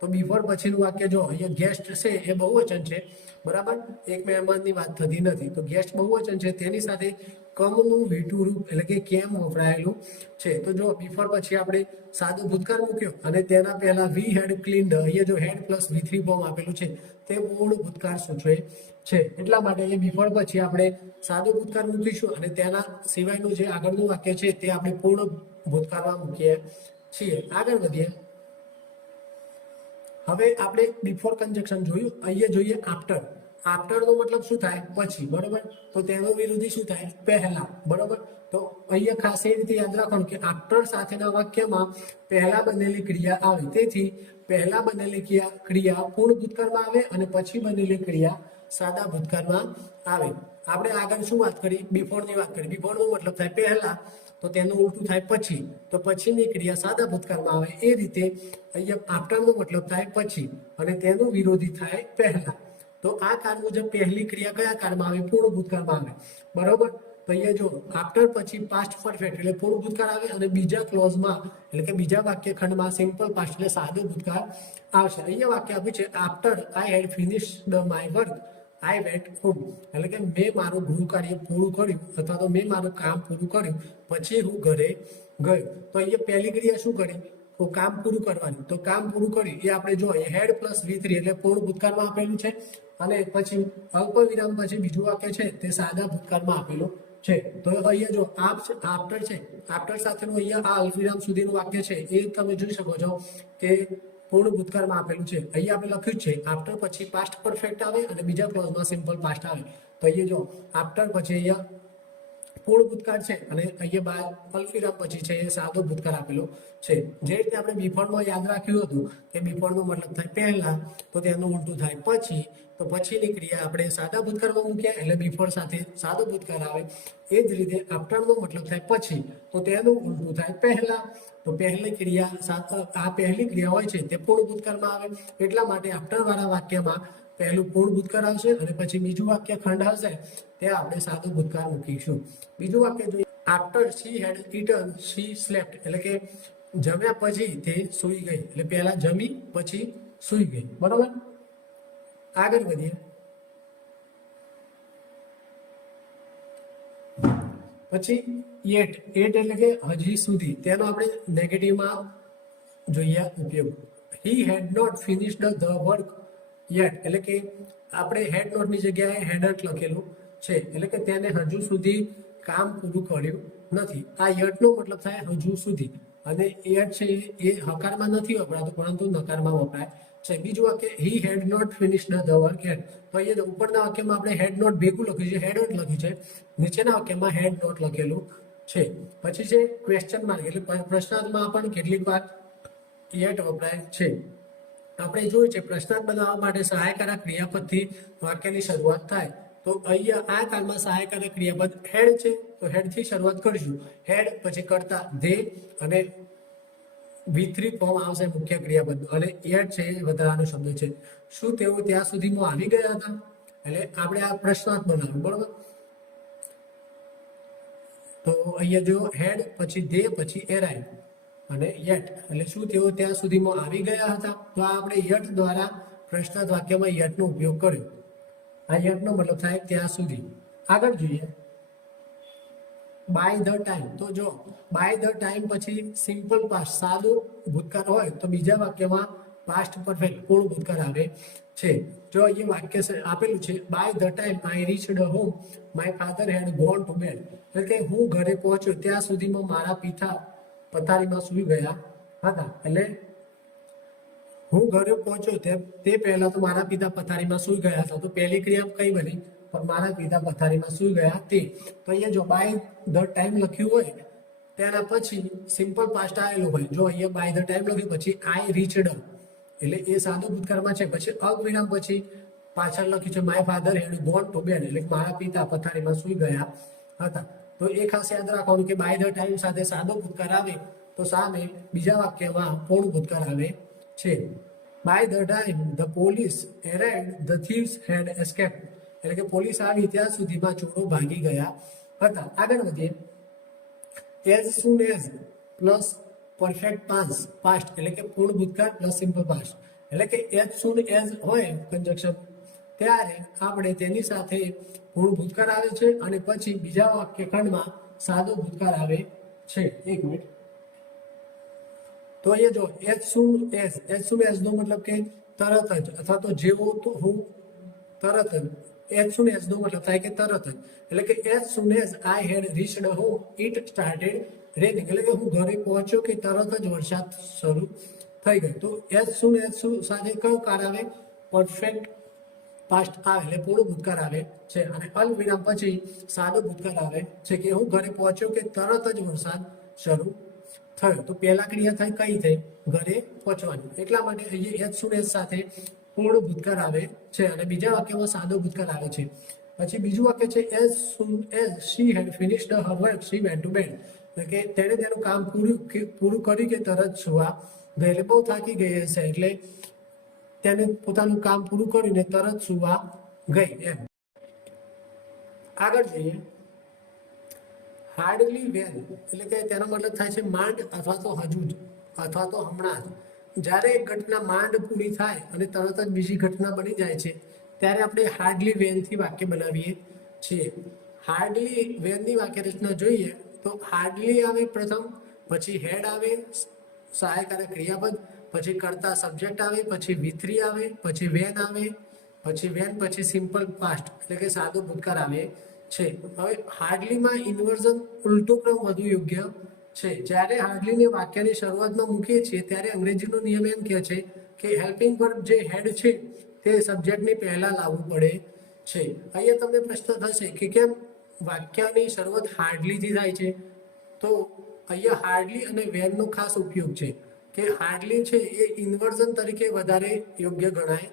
તો બિફોર પછીનું વાક્ય જો અહીંયા ગેસ્ટ છે એ બહુવચન છે, બરાબર, એક મહેમાનની વાત થતી નથી. તો ગેસ્ટ બહુવચન છે, તેની સાથે કમનું V2 રૂપ એટલે કે કેમ વપરાયેલું છે. તો જો બિફોર પછી આપણે સાદો ભૂતકાળ મૂક્યો, અને તેના પહેલા વી હેડ ક્લીન્ડ, અહીંયા જો હેડ પ્લસ V3 ફોર્મ આપેલું છે તે પૂર્ણ ભૂતકાળ સૂચવે છે. એટલા માટે એ બિફોર પછી આપણે સાદો ભૂતકાળ મૂકીશું, અને તેના સિવાયનું જે આગળનું વાક્ય છે તે આપણે પૂર્ણ ભૂતકાળમાં મૂકીએ છીએ. આગળ વધીએ. હવે આપણે બિફોર કન્જક્શન જોયું. અહીંયા જોઈએ આફ્ટર. આફ્ટરનો મતલબ શું થાય? પછી, બરોબર. તો તેનો વિરોધી શું થાય? પહેલા, બરોબર. તો અહીંયા ખાસ એ રીતે યાદ રાખવાનું કે આફ્ટર સાથેના વાક્યમાં પહેલા બનેલી ક્રિયા આવે, તેથી પહેલા બનેલી ક્રિયા પૂર્ણ ભૂતકાળમાં આવે, અને પછી બનેલી ક્રિયા સાદા ભૂતકાળમાં આવે. આપણે આગળ શું વાત કરી? બિફોરની વાત કરી. બિફોરનો મતલબ થાય પહેલા, તો તેનું ઉલટું થાય પછી, તો પછીની ક્રિયા સાદા ભૂતકાળમાં આવે. એ રીતે અહીંયા આફ્ટરનો મતલબ થાય પછી, અને તેનું વિરોધી થાય પહેલા. તો આ કાળ મુજબ પહેલી ક્રિયા કયા કાળમાં આવે? પૂર્ણ ભૂતકાળમાં આવે, બરોબર. તો અહીંયા જો આફ્ટર પછી પાસ્ટ પરફેક્ટ એટલે પૂર્ણ ભૂતકાળ આવે, અને બીજા ક્લોઝમાં એટલે કે બીજા વાક્ય ખંડમાં સિમ્પલ પાસ્ટ એટલે સાદો ભૂતકાળ આવશે. અહીંયા વાક્ય આપ્યું છે after I had finished my work I went home, એટલે કે મેં મારું ગૃહ કાર્ય પૂરું કર્યું, અથવા તો મેં મારું કામ પૂરું કર્યું પછી હું ઘરે ગયો. તો અહીંયા પહેલી ક્રિયા શું કરી? તો કામ પૂરું કરવાની. તો કામ પૂરું કર્યું એ આપણે જો હેડ પ્લસ V3 એટલે પૂર્ણ ભૂતકાળમાં આપેલું છે, અને પછી અલ્પ વિરામ પછી બીજું વાક્ય છે તે સાદા ભૂતકાળમાં આપેલું છે. તો અહીંયા જો આફ્ટર છે, આફ્ટર સાથેનું અહીંયા આ અલ્પ વિરામ સુધીનું વાક્ય છે એ તમે જોઈ શકો છો કે પૂર્ણ ભૂતકાળમાં આપેલું છે. અહીંયા આપણે લખ્યું છે આફ્ટર પછી પાસ્ટ પરફેક્ટ આવે, અને બીજા ક્લોઝમાં સિમ્પલ પાસ્ટ આવે. તો અહીંયા જો આફ્ટર પછી અહીંયા પૂર્ણ ભૂતકાળ છે, અને અહીંયા બાદ અલ્પવિરામ પછી છે એ સાદો ભૂતકાળ આપેલો છે. જે રીતે આપણે બિફોરમાં યાદ રાખ્યું હતું કે બિફોરનો મતલબ થાય પહેલા, તો તેનું ઉલટું થાય પછી. તો પછીની ક્રિયા આપણે સાદા ભૂતકાળમાં મૂક્યા એટલે બિફોર સાથે સાદો ભૂતકાળ આવે. એ જ રીતે આફ્ટરનો મતલબ થાય પછી, તો તેનું ઉલટું થાય પહેલા. તો પહેલી ક્રિયા આ પહેલી ક્રિયા હોય છે તે પૂર્ણ ભૂતકાળમાં આવે. એટલા માટે આફ્ટર વાળા વાક્યમાં પહેલું પૂર્ણ ભૂતકાળ આવશે, અને પછી બીજું વાક્ય ખંડ હશે ત્યાં આપણે સાદો ભૂતકાળ મૂકીશું. બીજું વાક્ય જોઈએ આફ્ટર શી હેડ ઇટન શી સ્લેપ્ટ, એટલે કે જમ્યા પછી તે સૂઈ ગઈ. એટલે પહેલા જમી પછી સૂઈ ગઈ, બરોબર. આગળ વધીએ. પછી એટ એટલે કે હજી સુધી, તેનો આપણે નેગેટિવમાં જોઈએ ઉપયોગ. He had not finished the work yet, એટલે કે આપણે હેડ નોટની જગ્યાએ હેડન્ટ લખેલું છે, એટલે કે તેને હજુ સુધી કામ પૂરું કર્યું નથી. આ યટનો મતલબ થાય હજુ સુધી, અને યટ છે એ હકારમાં નથી વપરાતું પરંતુ નકારમાં વપરાય છે. બીજું વાક્ય he had not finished the work yet. તો અહીંયા ઉપરના વાક્યમાં આપણે હેડ નોટ ભેગું લખ્યું છે, હેડન્ટ લખ્યું છે. નીચેના વાક્યમાં હેડ નોટ લખેલું છે. પછી છે ક્વેશ્ચન માર્ક, એટલે પ્રશ્નાર્થમાં પણ કેટલીક વાર યેટ વપરાય છે. આપણે જોયું છે પ્રશ્નાર્થ બનાવવા માટે સહાયકારક ક્રિયાપદથી વાક્યની શરૂઆત થાય. તો અહીંયા આ કાળમાં સહાયકારક ક્રિયાપદ હેડ છે, તો હેડથી શરૂઆત કરીશું. હેડ પછી કરતા ધે, અને V3 ફોર્મ આવશે મુખ્ય ક્રિયાપદનું, અને એટ છે એ વધારાનો શબ્દ છે. શું તેઓ ત્યાં સુધીમાં આવી ગયા હતા? એટલે આપણે આ પ્રશ્નાર્થ બનાવ્યું, બરોબર. તો અહીંયા જો હેડ પછી ધે પછી એરાઇવ અને યટ, એટલે શું તેઓ ત્યાં સુધીમાં આવી ગયા હતા. તો આ આપણે યટ દ્વારા પ્રશ્નાર્થ વાક્યમાં યટનો ઉપયોગ કર્યો. આ યટનો મતલબ થાય ત્યાં સુધી. આગળ જોઈએ બાય ધ ટાઈમ. તો જો બાય ધ ટાઈમ પછી સિમ્પલ પાસ્ટ સાદું ભૂતકાળ હોય તો બીજા વાક્યમાં પાસ્ટ પરફેક્ટ પૂર્ણ ભૂતકાળ આવે છે. જો અહીંયા વાક્ય આપેલું છે by the time I reached home my father had gone to bed, એટલે કે હું ઘરે પહોંચ્યો ત્યાં સુધીમાં મારા પિતા પથારીમાં સૂઈ ગયા હતા. એટલે હું ઘરે પહોંચ્યો તે પહેલા તો મારા પિતા પથારીમાં સૂઈ ગયા હતા. તો પહેલી ક્રિયા કઈ બની? પણ મારા પિતા પથારીમાં સૂઈ ગયા તે. તો અહીંયા જો બાય ધ ટાઈમ લખ્યું હોય તેના પછી સિમ્પલ પાસ્ટ આવેલું હોય. જો અહીંયા બાય ધ ટાઈમ લખ્યું પછી આઈ રીચડ, એટલે એ સાદું ભૂતકાળમાં છે. પછી અલ્પવિરામ પછી પાછળ લખ્યું છે my father had gone to bed, એટલે મારા પિતા પથારીમાં સૂઈ ગયા હતા. તો એ ખાસ યાદ રાખવાનું કે બાય ધ ટાઈમ સાથે સાદો ભૂતકાળ આવે તો સામે બીજા વાક્યમાં પૂર્ણ ભૂતકાળ આવે છે. By the time the police arrived the thieves had escaped, એટલે કે પોલીસ આવી ત્યાં સુધીમાં ચોરો ભાગી ગયા હતા. આગળ વધીએ. As soon as plus perfect past, એટલે કે પૂર્ણ ભૂતકાળ પ્લસ સિમ્પલ પાસ્ટ, એટલે કે એઝ સૂન એઝ હોય કંજક્શન ત્યારે આપણે તેની સાથે પૂર્ણ ભૂતકાળ આવે છે અને પછી બીજા વાક્યખંડમાં સાદો ભૂતકાળ આવે છે. એક મિનિટ. તો અહીંયા જો એઝ સૂન એઝ નો મતલબ કે તરત જ અથવા તો જેવો તો હું તરત જ. એઝ સૂન એઝ નો મતલબ થાય કે તરત જ, એટલે કે as soon as I had reached home it started raining, એટલે કે હું ઘરે પહોંચ્યો કે તરત જ વરસાદ શરૂ થઈ ગયો. તો એઝ સૂન એઝ સાથે કયો કાળ આવે? પરફેક્ટ પાસ્ટ આવે, એટલે પૂર્ણ ભૂતકાળ આવે છે. અને અલ્પવિરામ પછી સાદો ભૂતકાળ આવે છે કે હું ઘરે પહોંચ્યો કે તરત જ વરસાદ શરૂ થયો. તો પહેલા ક્રિયા થઈ કઈ થઈ? ઘરે પહોંચવાની. એટલા માટે અહીંયા એઝ સૂન એઝ સાથે પૂર્ણ ભૂતકાળ આવે છે અને બીજા વાક્યમાં સાદો ભૂતકાળ આવે છે. પછી બીજું વાક્ય છે as soon as she had finished her work she went to bed, એટલે કે તેણે તેનું કામ પૂરું કર્યું કે તરત સુવા ગઈ. એટલે બહુ થાકી ગઈ હશે એટલે તેને પોતાનું કામ પૂરું કરીને તરત સુવા ગઈ એમ. આગળ જઈએ. હાર્ડલી વેન, એટલે કે તેનો મતલબ થાય છે માંડ અથવા તો હજુ જ અથવા તો હમણાં જ. જ્યારે એક ઘટના માંડ પૂરી થાય અને તરત જ બીજી ઘટના બની જાય છે ત્યારે આપણે હાર્ડલી વેનથી વાક્ય બનાવીએ છીએ. હાર્ડલી વેનની વાક્ય રચના જોઈએ તો હાર્ડલી આવે પ્રથમ, પછી હેડ આવે સહાયકારક ક્રિયાપદ, પછી કરતા સબ્જેક્ટ આવે, પછી V3 આવે, પછી વેન આવે, પછી વેન પછી સિમ્પલ પાસ્ટ એટલે કે સાદો ભૂતકાળ આવે છે. હવે હાર્ડલીમાં ઇન્વર્ઝન ઉલટો ક્રમ વધુ યોગ્ય છે. જ્યારે હાર્ડલીને વાક્યની શરૂઆતમાં મૂકીએ છીએ ત્યારે અંગ્રેજીનો નિયમ એમ કહે છે કે હેલ્પિંગ વર્બ જે હેડ છે તે સબ્જેક્ટની પહેલા લાવવું પડે છે. અહીંયા તમને પ્રશ્ન થશે કે કેમ વાક્યની શરૂઆત હાર્ડલીથી થાય છે? તો અહીંયા હાર્ડલી અને વેનનો ખાસ ઉપયોગ છે કે હાર્ડલી છે એ ઇન્વર્ઝન તરીકે વધારે યોગ્ય ગણાય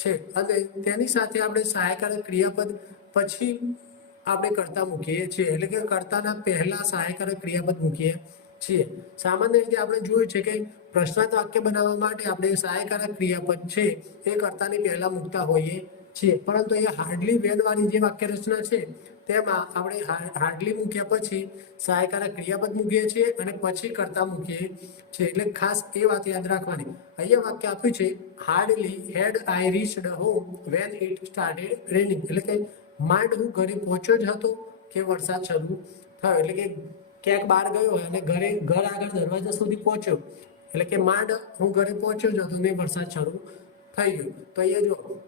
છે અને તેની સાથે આપણે સહાયકારક ક્રિયાપદ પછી આપણે કર્તા મૂકીએ છીએ, એટલે કે કર્તાના પહેલા સહાયકારક ક્રિયાપદ મૂકીએ છીએ. સામાન્ય રીતે આપણે જોયું છે કે પ્રશ્નાર્થ વાક્ય બનાવવા માટે આપણે સહાયકારક ક્રિયાપદ છે એ કર્તાની પહેલા મૂકતા હોઈએ છીએ, પરંતુ અહીંયા હાર્ડલી વેન વાળી જે વાક્ય રચના છે તેમાં આપણે હાર્ડલી મૂક્યા પછી સહાયકારક ક્રિયાપદ મૂકીએ છીએ અને પછી કર્તા મૂકીએ છીએ. એટલે ખાસ એ વાત યાદ રાખવાની. અહીંયા વાક્ય આપ્યું છે hardly had I reached home when it started raining, એટલે કે માંડ હું ઘરે પહોંચ્યો જ હતો કે વરસાદ શરૂ થયો. એટલે કે ક્યાંક બહાર ગયો હોય અને ઘર આગળ દરવાજા સુધી પહોંચ્યો, એટલે કે માંડ હું ઘરે પહોંચ્યો જ હતો ને વરસાદ શરૂ થઈ ગયો. તો અહીંયા જો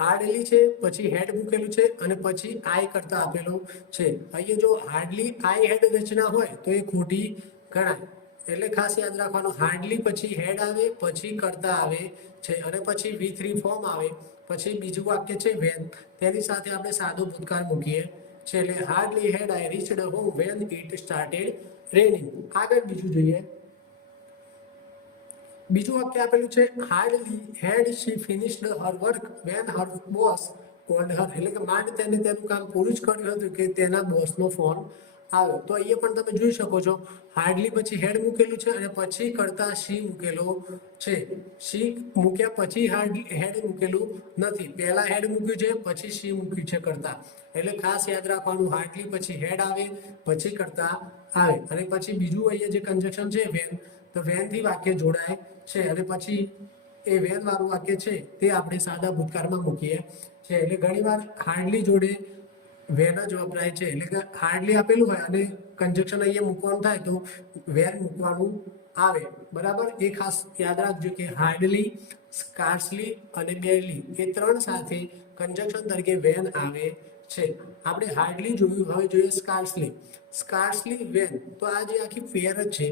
હાર્ડલી છે પછી હેડ મૂકેલું છે અને પછી આઈ કરતા આપેલો છે. અહીંયા જો હાર્ડલી આઈ હેડ રચના હોય તો એ ખોટી ગણાય. એટલે ખાસ યાદ રાખવાનું હાર્ડલી પછી હેડ આવે પછી કરતા આવે છે અને પછી V3 ફોર્મ આવે, પછી બીજું વાક્ય છે વેન, તેની સાથે આપણે સાદો ભૂતકાળ મૂકીએ છીએ. એટલે hardly had I reached home when it started raining. આગળ બીજું જોઈએ. બીજું વાક્ય આપેલું છે hardly had she finished her work when her boss called her, એટલે કે માંડ તેને તેનું કામ પૂરું જ કર્યું હતું કે તેના બોસનો ફોન આવે. તો અહીંયા પણ તમે જોઈ શકો છો હાર્ડલી પછી હેડ મૂકેલું છે અને પછી કરતા સી મૂકેલો છે. સી મૂક્યા પછી હેડ મૂકેલું નથી. પહેલા હેડ મૂક્યું છે પછી સી મૂક્યું છે કરતા. એટલે ખાસ યાદ રાખવાનું હાર્ડલી પછી હેડ આવે પછી કરતા આવે અને પછી બીજું અહીંયા જે કન્જક્શન છે વેન, તો વેનથી વાક્ય જોડાય છે અને પછી એ વેન વાળું વાક્ય છે તે આપણે સાદા ભૂતકાળમાં મૂકીએ છીએ. એટલે ઘણીવાર હાર્ડલી જોડે વેન જ વપરાય છે. એટલે કે હાર્ડલી આપેલું હોય અને કન્જક્શન અહીંયા મૂકવાનું થાય તો વેન મૂકવાનું આવે. બરાબર, એ ખાસ યાદ રાખજો કે હાર્ડલી, સ્કાર્સલી અને બેરલી એ ત્રણ સાથે કન્જક્શન તરીકે વેન આવે છે. આપણે હાર્ડલી જોયું, હવે જોઈએ સ્કાર્સલી. સ્કાર્સલી વેન, તો આ જે આખી પેર જ છે,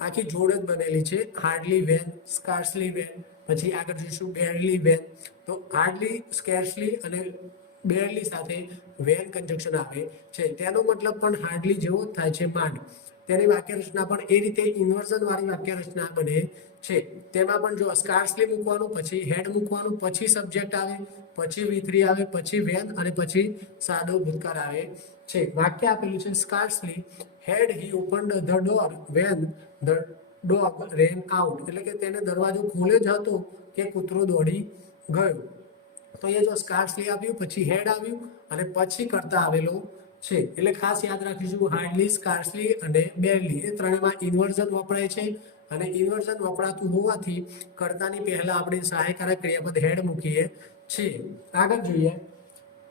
આખી જોડ જ બનેલી છે. હાર્ડલી વેન, સ્કાર્સલી વેન, પછી આગળ જોઈશું બેરલી વેન. તો હાર્ડલી, સ્કેર્સલી અને બેરલી સાથે વેન કન્જક્શન આવે છે. તેનો મતલબ પણ હાર્ડલી જેવો જ થાય છે, માંડ. તેની વાક્ય રચના પણ એ રીતે ઇન્વર્ઝન વાળી વાક્ય રચના બને છે. તેમાં પણ જો સ્કાર્સલી મૂકવાનું, પછી હેડ મૂકવાનું, પછી સબ્જેક્ટ આવે, પછી V3 આવે, પછી વેન અને પછી સાદો ભૂતકાળ આવે છે. વાક્ય આપેલું છે scarcely had he opened the door when the dog ran out. એટલે કે તેને દરવાજો ખોલ્યો જ હતો કે કૂતરો દોડી ગયો. તો એ જો સ્કાર્સલી આવ્યું, પછી હેડ આવ્યું અને પછી કરતા આવેલો છે. એટલે ખાસ યાદ રાખીશું હાર્ડલી, સ્કાર્સલી અને બેરલી એ ત્રણેયમાં ઇન્વર્ઝન વપરાય છે અને ઇન્વર્ઝન વપરાતું હોવાથી કર્તાની પહેલા આપણે સહાયકારક ક્રિયાપદ હેડ મૂકીએ છીએ. આગળ જોઈએ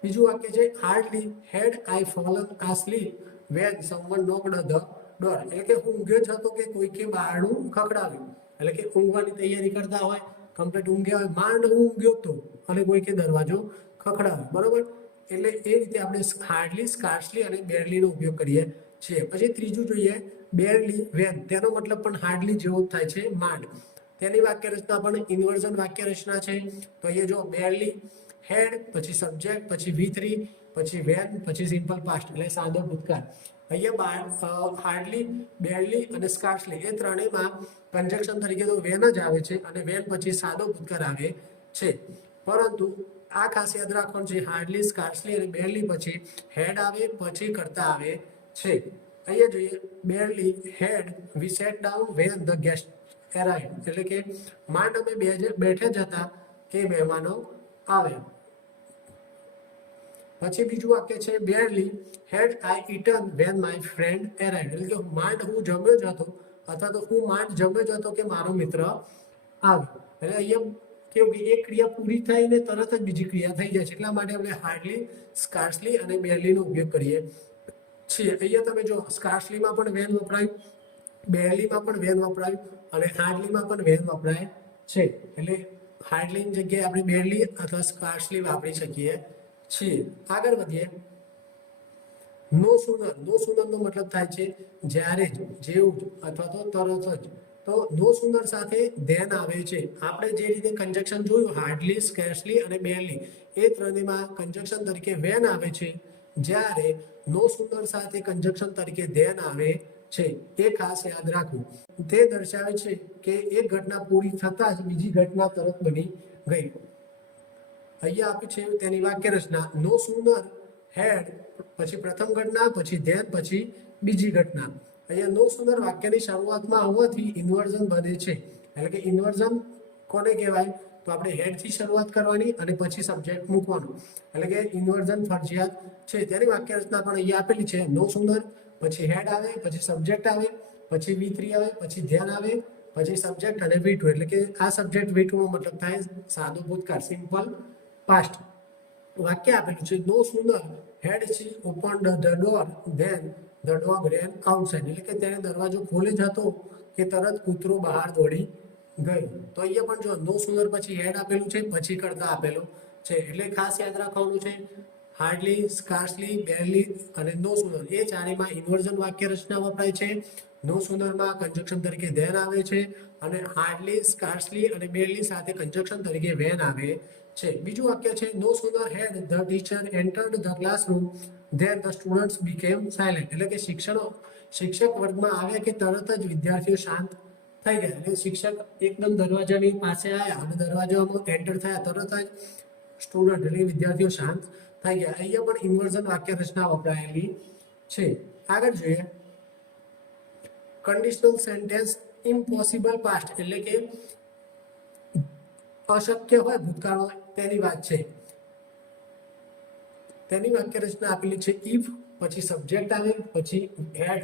બીજું વાક્ય છે hardly had I fallen asleep when someone knocked the door. એટલે કે હું ઊંઘ્યો જ હતો કે કોઈકે બારણું ખખડાવ્યું. એટલે કે ઊંઘવાની તૈયારી કરતા હોય, કમ્પ્લીટ ઊંઘ્યા હોય, માંડ હું ઊંઘ્યો હતો અને કોઈકે દરવાજો ખખડાવ્યો. બરોબર, એટલે એ રીતે આપણે હાર્ડલી, સ્કાર્સલી અને બેરલીનો ઉપયોગ કરીએ છીએ. પછી ત્રીજું જોઈએ બેરલી વેન. તેનો મતલબ પણ હાર્ડલી જેવો જ થાય છે, માંડ. તેની વાક્ય રચના પણ ઇન્વર્ઝન વાક્ય રચના છે. તો અહીંયા જો બેરલી હેડ, પછી સબ્જેક્ટ, પછી V3, પછી વેન, પછી સિમ્પલ પાસ્ટ એટલે સાદો ભૂતકાળ. અહીંયા હાર્ડલી, બેરલી અને સ્કાર્સલી એ ત્રણેયમાં કન્જક્શન તરીકે તો વેન જ આવે છે અને વેન પછી સાદો ભૂતકાળ આવે છે. પરંતુ આ ખાસ યાદ રાખવાનું છે હાર્ડલી, સ્કાર્સલી અને બેરલી પછી હેડ આવે, પછી કરતા આવે છે. અહીંયા જોઈએ barely had we sat down when the guest arrived. એટલે કે માંડ અમે બેઠે જ હતા કે મહેમાનો આવ્યા. પછી બીજું વાક્ય છે barely had I eaten when my friend arrived. એટલે કે માંડ હું જમ્યો જ હતો અથવા તો હું માંડ જમ્યો જ હતો કે મારો મિત્ર આવ્યો. એટલે અહીંયા કેવું કે એક ક્રિયા પૂરી થઈને તરત જ બીજી ક્રિયા થઈ જાય છે. એટલા માટે આપણે હાર્ડલી, સ્કાર્સલી અને બેરલીનો ઉપયોગ કરીએ છીએ. અહીંયા તમે જો સ્કાર્સલીમાં પણ વેન વપરાયું, બેરલીમાં પણ વેન વપરાયું અને હાર્ડલીમાં પણ વેન વપરાય છે. એટલે હાર્ડલીની જગ્યાએ આપણે બેરલી અથવા સ્કાર્સલી વાપરી શકીએ છીએ. આગળ વધીએ. નો સુનર. નો સુનરનો મતલબ થાય છે જ્યારે જ, જેવું જ અથવા તો તરત જ. તો નો સુનર સાથે ધેન આવે છે. આપણે જે રીતે કન્જક્શન જોયું હાર્ડલી, સ્કેર્સલી અને બેરલી એ ત્રણેયમાં કન્જક્શન તરીકે વેન આવે છે, જ્યારે નો સુનર સાથે કન્જક્શન તરીકે ધેન આવે છે. એ ખાસ યાદ રાખવું. તે દર્શાવે છે કે એક ઘટના પૂરી થતાં જ બીજી ઘટના તરત બની ગઈ. અહીંયા આપ્યું છે તેની વાક્ય રચના નો સુનર હેડ, પછી પ્રથમ ઘટના, પછી ધેન, પછી બીજી ઘટના. અહીંયા નો સુનર વાક્યની શરૂઆતમાં આવવાથી ઇન્વર્ઝન બને છે. એટલે કે ઇન્વર્ઝન કોને કહેવાય? તો આપણે હેડથી શરૂઆત કરવાની અને પછી સબ્જેક્ટ મૂકવાનું. એટલે કે ઇન્વર્ઝન ફરજિયાત છે. તેની વાક્ય રચના પણ અહીંયા આપેલી છે. નો સુનર, પછી હેડ આવે, પછી સબ્જેક્ટ આવે, પછી V3 આવે, પછી ધ્યાન આવે, પછી સબ્જેક્ટ અને V2. એટલે કે આ સબ્જેક્ટ V2 નો મતલબ થાય સાદો ભૂતકાળ, સિમ્પલ પાસ્ટ. વાક્ય આપેલું છે no sooner had she opened the door then the dog ran outside. એટલે કે તેને દરવાજો ખોલે જ હતો કે તરત કૂતરો બહાર દોડી ગયો. તો અહીંયા પણ જો નો સુનર પછી હેડ આપેલું છે, પછી કરતા આપેલો છે. એટલે ખાસ યાદ રાખવાનું છે હાર્ડલી, સ્કાર્સલી, બેરલી અને નો સુનર એ ચારેયમાં ઇન્વર્ઝન વાક્ય રચના વપરાય છે. નો સુનરમાં કન્જક્શન તરીકે ધેન આવે છે અને હાર્ડલી, સ્કાર્સલી અને બેરલી સાથે કન્જક્શન તરીકે વેન આવે છે. બીજું વાક્ય છે no sooner had the teacher entered the classroom then the students became silent. એટલે કે શિક્ષક વર્ગમાં આવ્યા કે તરત જ વિદ્યાર્થીઓ શાંત થઈ ગયા. એટલે શિક્ષક એકદમ દરવાજાની પાસે આવ્યા અને દરવાજામાં એન્ટર થયા તરત જ સ્ટુડન્ટ એટલે વિદ્યાર્થીઓ શાંત થઈ ગયા. અહીંયા પણ ઇન્વર્ઝન વાક્ય રચના વપરાયેલી છે. આગળ જોઈએ કન્ડિશનલ સેન્ટેન્સ ઇમ્પોસિબલ પાસ્ટ એટલે કે અશક્ય હોય ભૂતકાળમાં તેની વાત છે. તેની વાક્ય રચના આપેલી છે ઇફ, પછી સબ્જેક્ટ આવે, પછી હેડ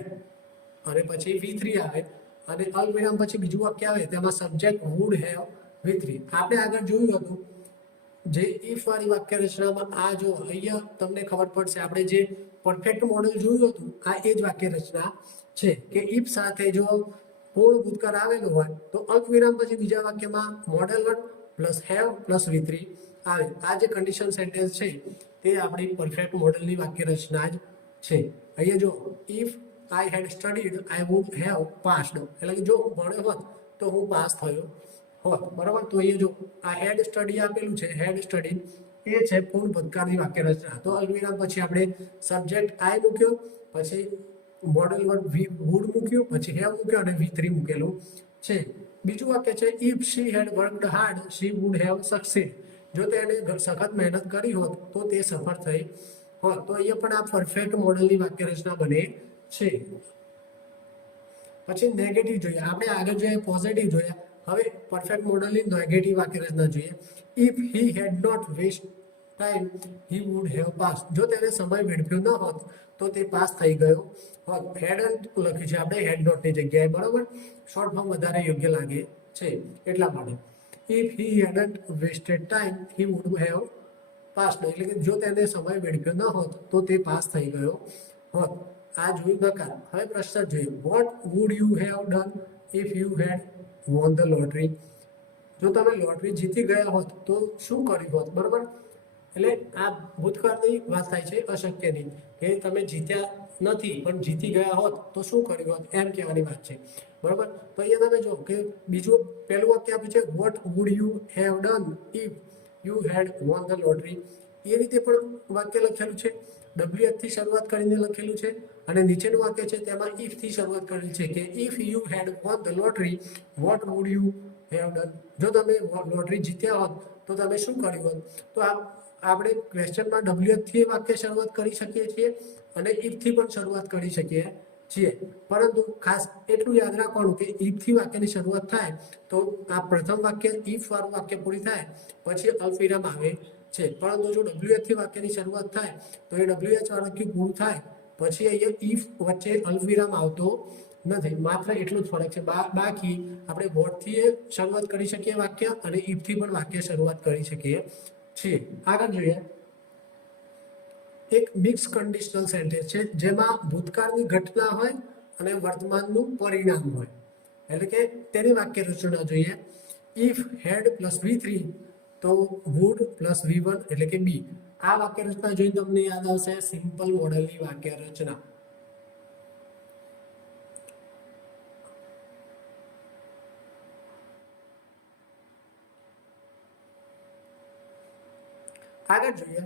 અને પછી V3 આવે અને અલ્પવિરામ પછી બીજું વાક્ય આવે તેમાં સબ્જેક્ટ વુડ હેવ V3. આપણે આગળ જોયું હતું જે ઇફ વાળી વાક્ય રચનામાં આ જો અહીંયા તમને ખબર પડશે આપણે જે પરફેક્ટ મોડેલ જોયું હતું આ એ જ વાક્ય રચના છે કે ઇફ સાથે જો પૂર્ણ ભૂતકાળ આવેલો હોય તો અલ્પવિરામ પછી બીજા વાક્યમાં model verb plus have plus V3 આવે. આ જે કન્ડિશન સેન્ટેન્સ છે તે આપણી પરફેક્ટ મોડેલની વાક્ય રચના જ છે. અહીંયા જો if I had studied I would have passed એટલે કે જો હું ભણ્યો હોત તો હું પાસ થયો હોત. બરાબર, તો અહીંયા જો આ હેડ સ્ટડી આપેલું છે હેડ સ્ટડી એ છે પૂર્ણ ભૂતકાળની વાક્ય રચના. તો અલ્પવિરામ પછી આપણે સબ્જેક્ટ આઈ મૂક્યો, પછી મોડેલ વર્બ વુડ મૂક્યું, પછી હેવ મૂક્યો અને V3 મૂકેલું છે. બીજું વાક્ય છે if she had worked hard she would have succeed. જો તેણે સખત મહેનત કરી હોત તો તે સફળ થઈ હોત. તો અહીંયા પણ આ પરફેક્ટ મોડેલની વાક્ય રચના બને છે. પછી નેગેટિવ જોઈએ, આપણે આગળ જોઈએ પોઝિટિવ જોઈએ, હવે પરફેક્ટ મોડેલની નેગેટિવ વાક્ય રચના જોઈએ. If he had not waste time he would have pass. જો તેને સમય વેડફ્યો ન હોત તો તે પાસ થઈ ગયો હોત. હેડન્ટ લખ્યું છે આપણે હેડ નોટની જગ્યાએ. બરાબર, શોર્ટ ફોર્મ વધારે યોગ્ય લાગે છે એટલા માટે. If he હેડન્ટ vested time he would have pass. એટલે કે જો તેને સમય વેડફ્યો ન હોત તો તે પાસ થઈ ગયો હોત. આ જોયું નકાર. હવે પ્રશ્ન જોઈએ vote would you have done if you had won the lottery. જો તમે લોટરી જીતી ગયા હોત તો શું કર્યું હોત. બરાબર, એટલે આ ભૂતકાળની વાત થાય છે અશક્યની કે તમે જીત્યા નથી પણ જીતી ગયા હોત તો શું કર્યું હોત એમ કહેવાની વાત છે. બરાબર, તો અહીંયા તમે જો કે બીજું પહેલું વાક્ય આપ્યું છે what would you have done if you had won the lottery. એ રીતે પણ વાક્ય લખેલું છે, WH થી શરૂઆત કરીને લખેલું છે અને નીચેનું વાક્ય છે તેમાં ઇફ થી શરૂઆત કરેલી છે કે if you had won the lottery vote would you have done. જો તમે લોટરી જીત્યા હોત તો તમે શું કર્યું હોત. તો આપણે ક્વેશ્ચનમાં WH થી વાક્ય શરૂઆત કરી શકીએ છીએ અને ઇફ થી પણ શરૂઆત કરી શકીએ છીએ. પરંતુ ખાસ એટલું યાદ રાખવાનું કે ઇફ થી વાક્યની શરૂઆત થાય તો આ પ્રથમ વાક્ય ઇફ વાળું વાક્ય પૂરી થાય પછી અલ્પવિરામ આવે છે. પરંતુ જો WH થી વાક્યની શરૂઆત થાય તો એ WH વાળું વાક્ય પૂરું થાય પછી અહીંયા ઇફ વચ્ચે અલ્પવિરામ આવતો નથી. માત્ર એટલું જ ફરક છે. બાકી આપણે વોટ થી શરૂઆત કરી શકીએ વાક્ય અને ઇફ થી પણ વાક્ય શરૂઆત કરી શકીએ છીએ. આગળ જોઈએ એક મિક્સ કન્ડિશનલ સેન્ટેન્સ છે જેમાં ભૂતકાળની ઘટના હોય અને વર્તમાનનું પરિણામ હોય. એટલે કે તેની વાક્ય રચના જોઈએ ઇફ હેડ પ્લસ V3 તો વુડ પ્લસ V1 એટલે કે બી. આ વાક્ય રચના જોઈને તમને યાદ આવશે સિમ્પલ મોડેલની વાક્ય રચના. આગળ જોઈએ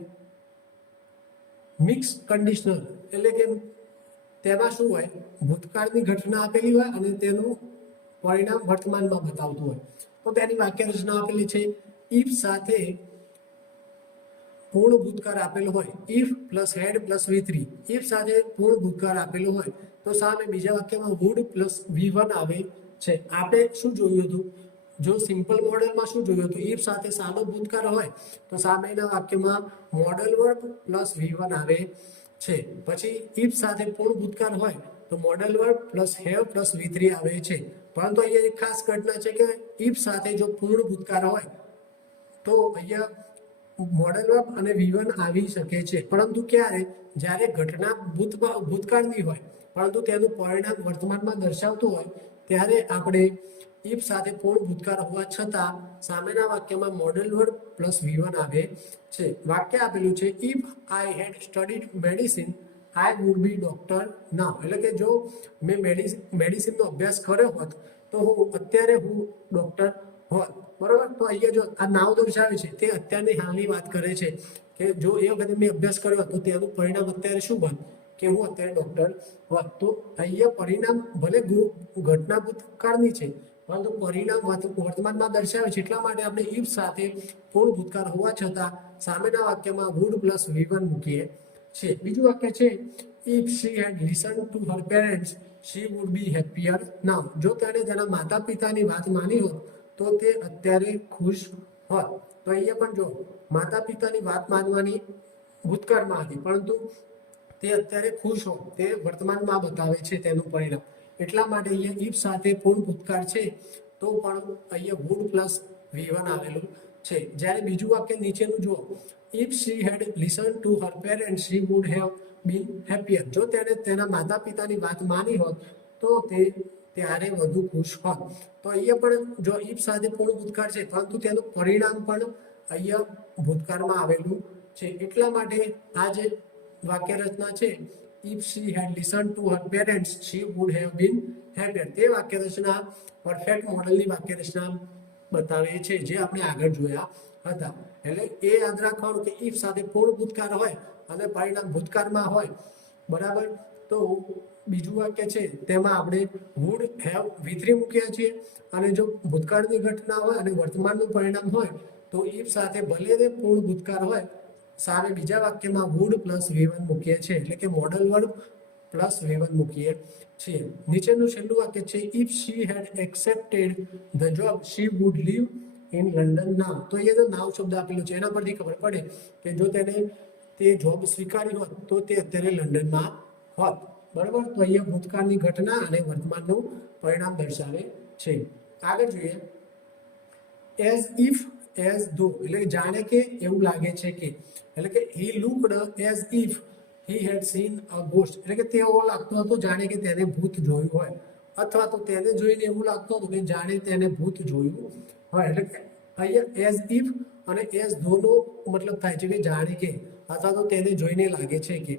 મિક્સ કન્ડિશનલ એટલે કે તેમાં શું હોય ભૂતકાળની ઘટના આપેલી હોય અને તેનું પરિણામ વર્તમાનમાં બતાવતું હોય. તો તેની વાક્ય રચના આપેલી છે ઇફ સાથે પૂર્ણ ભૂતકાળ આપેલો હોય if plus had plus V3. If સાથે પૂર્ણ ભૂતકાળ આપેલો હોય તો સામે બીજા વાક્યમાં વુડ પ્લસ V1 આવે છે. આપણે શું જોયું હતું જો સિમ્પલ મોડેલમાં શું જોયું હતું ઇફ સાથે સાદો ભૂતકાળ હોય તો સામેના વાક્યમાં મોડેલ વર્બ પ્લસ V1 આવે છે. પછી ઇફ સાથે પૂર્ણ ભૂતકાળ હોય તો model verb plus have plus V3 આવે છે. પરંતુ અહીંયા એક ખાસ ઘટના છે કે ઇફ સાથે જો પૂર્ણ ભૂતકાળ હોય તો અહીંયા મોડેલ વર્બ અને V1 આવી શકે છે. પરંતુ ક્યારે જ્યારે ઘટના ભૂતકાળની હોય પરંતુ તેનું પરિણામ વર્તમાનમાં દર્શાવતું હોય ત્યારે આપણે ઇફ સાથે પૂર્ણ ભૂતકાળ હોવા છતાં સામેના વાક્યમાં મોડેલ વર્બ પ્લસ V1 આવે છે. વાક્ય આપેલું છે if I had studied medicine I would be doctor now. એટલે કે જો મેં મેડિસિનનો અભ્યાસ કર્યો હોત તો અત્યારે હું ડોક્ટર હોત. બરોબર, તો અહીંયા જો આ નાવ દર્શાવે છે તે અત્યારની હાલની વાત કરે છે કે જો એ વખતે મેં અભ્યાસ કર્યો તો તેનું પરિણામ અત્યારે શું બન કે હું અત્યારે ડોક્ટર હોત. તો અહીંયા પરિણામ ભલે ઘટના ભૂતકાળની છે પરંતુ પરિણામ વર્તમાનમાં દર્શાવે છે. એટલા માટે આપણે ઇફ સાથે પૂર્ણ ભૂતકાળ હોવા છતાં સામેના વાક્યમાં વુડ પ્લસ V1 મૂકીએ છીએ. બીજું વાક્ય છે if she had listen to her parents she would be happier now. જો તેણે તેના માતા પિતાની વાત માની હોત તો તે અત્યારે ખુશ હોત. તો અહીંયા પણ જો માતા પિતાની વાત માનવાની ભૂતકાળમાં હતી, પરંતુ તે અત્યારે ખુશ હોત તે વર્તમાનમાં બતાવે છે તેનું પરિણામ. એટલા માટે અહીંયા ઇફ સાથે પૂર્ણ ભૂતકાળ છે તો પણ અહીંયા વુડ પ્લસ V1 આવેલું છે. જ્યારે બીજું વાક્ય નીચેનું જુઓ, if she had listen to her parents she would have been happier. જો તેણે તેના માતા પિતાની વાત માની હોત તો તે ત્યારે વધુ ખુશ હોત. તો અહીંયા પણ જો ઇફ સાથે પૂર્ણ ભૂતકાળ છે, પરંતુ તેનું પરિણામ પણ અહીંયા ભૂતકાળમાં આવેલું છે. એટલા માટે આ જે વાક્ય રચના છે, if she had listened to her parents she would have been happier, તે વાક્ય રચના પરફેક્ટ મોડલની વાક્ય રચના બતાવે છે જે આપણે આગળ જોયા હતા. એટલે એ યાદ રાખવાનું કે if સાથે પૂર્ણ ભૂતકાળ હોય અને પરિણામ ભૂતકાળમાં હોય, બરાબર, તો બીજું વાક્ય છે તેમાં આપણે would have V3 મૂક્યા છીએ, અને જો ભૂતકાળની ઘટના હોય અને વર્તમાનનું પરિણામ હોય તો if સાથે ભલે તે પૂર્ણ ભૂતકાળ હોય, સામે બીજા વાક્યમાં would પ્લસ V1 મૂકીએ છીએ, એટલે કે મોડલ વર્બ પ્લસ V1 મૂકીએ છીએ. નીચેનું છેલ્લું વાક્ય છે, if she had accepted the job she would live in London now. તો અહીંયા જો નાવ શબ્દ આપેલો છે એના પરથી ખબર પડે કે જો તેને તે જોબ સ્વીકારી હોત તો તે અત્યારે લંડનમાં હોત. બરાબર, તો અહીંયા ભૂતકાળની ઘટના અને વર્તમાનનું પરિણામ દર્શાવે છે. આગળ જોઈએ, એઝ ઇફ એઝ ધો, એટલે જાણે કે એવું લાગે છે કે, એટલે કે he looked as if he had seen a ghost, એટલે કે તેવો લાગતો હતો જાણે કે તેને ભૂત જોયું હોય, અથવા તો તેને જોઈને એવું લાગતું હતું કે જાણે તેને ભૂત જોયું હોય. એટલે કે અહીંયા એઝ ઇફ અને એઝ ધોનો મતલબ થાય છે કે જાણે કે, અથવા તો તેને જોઈને લાગે છે કે.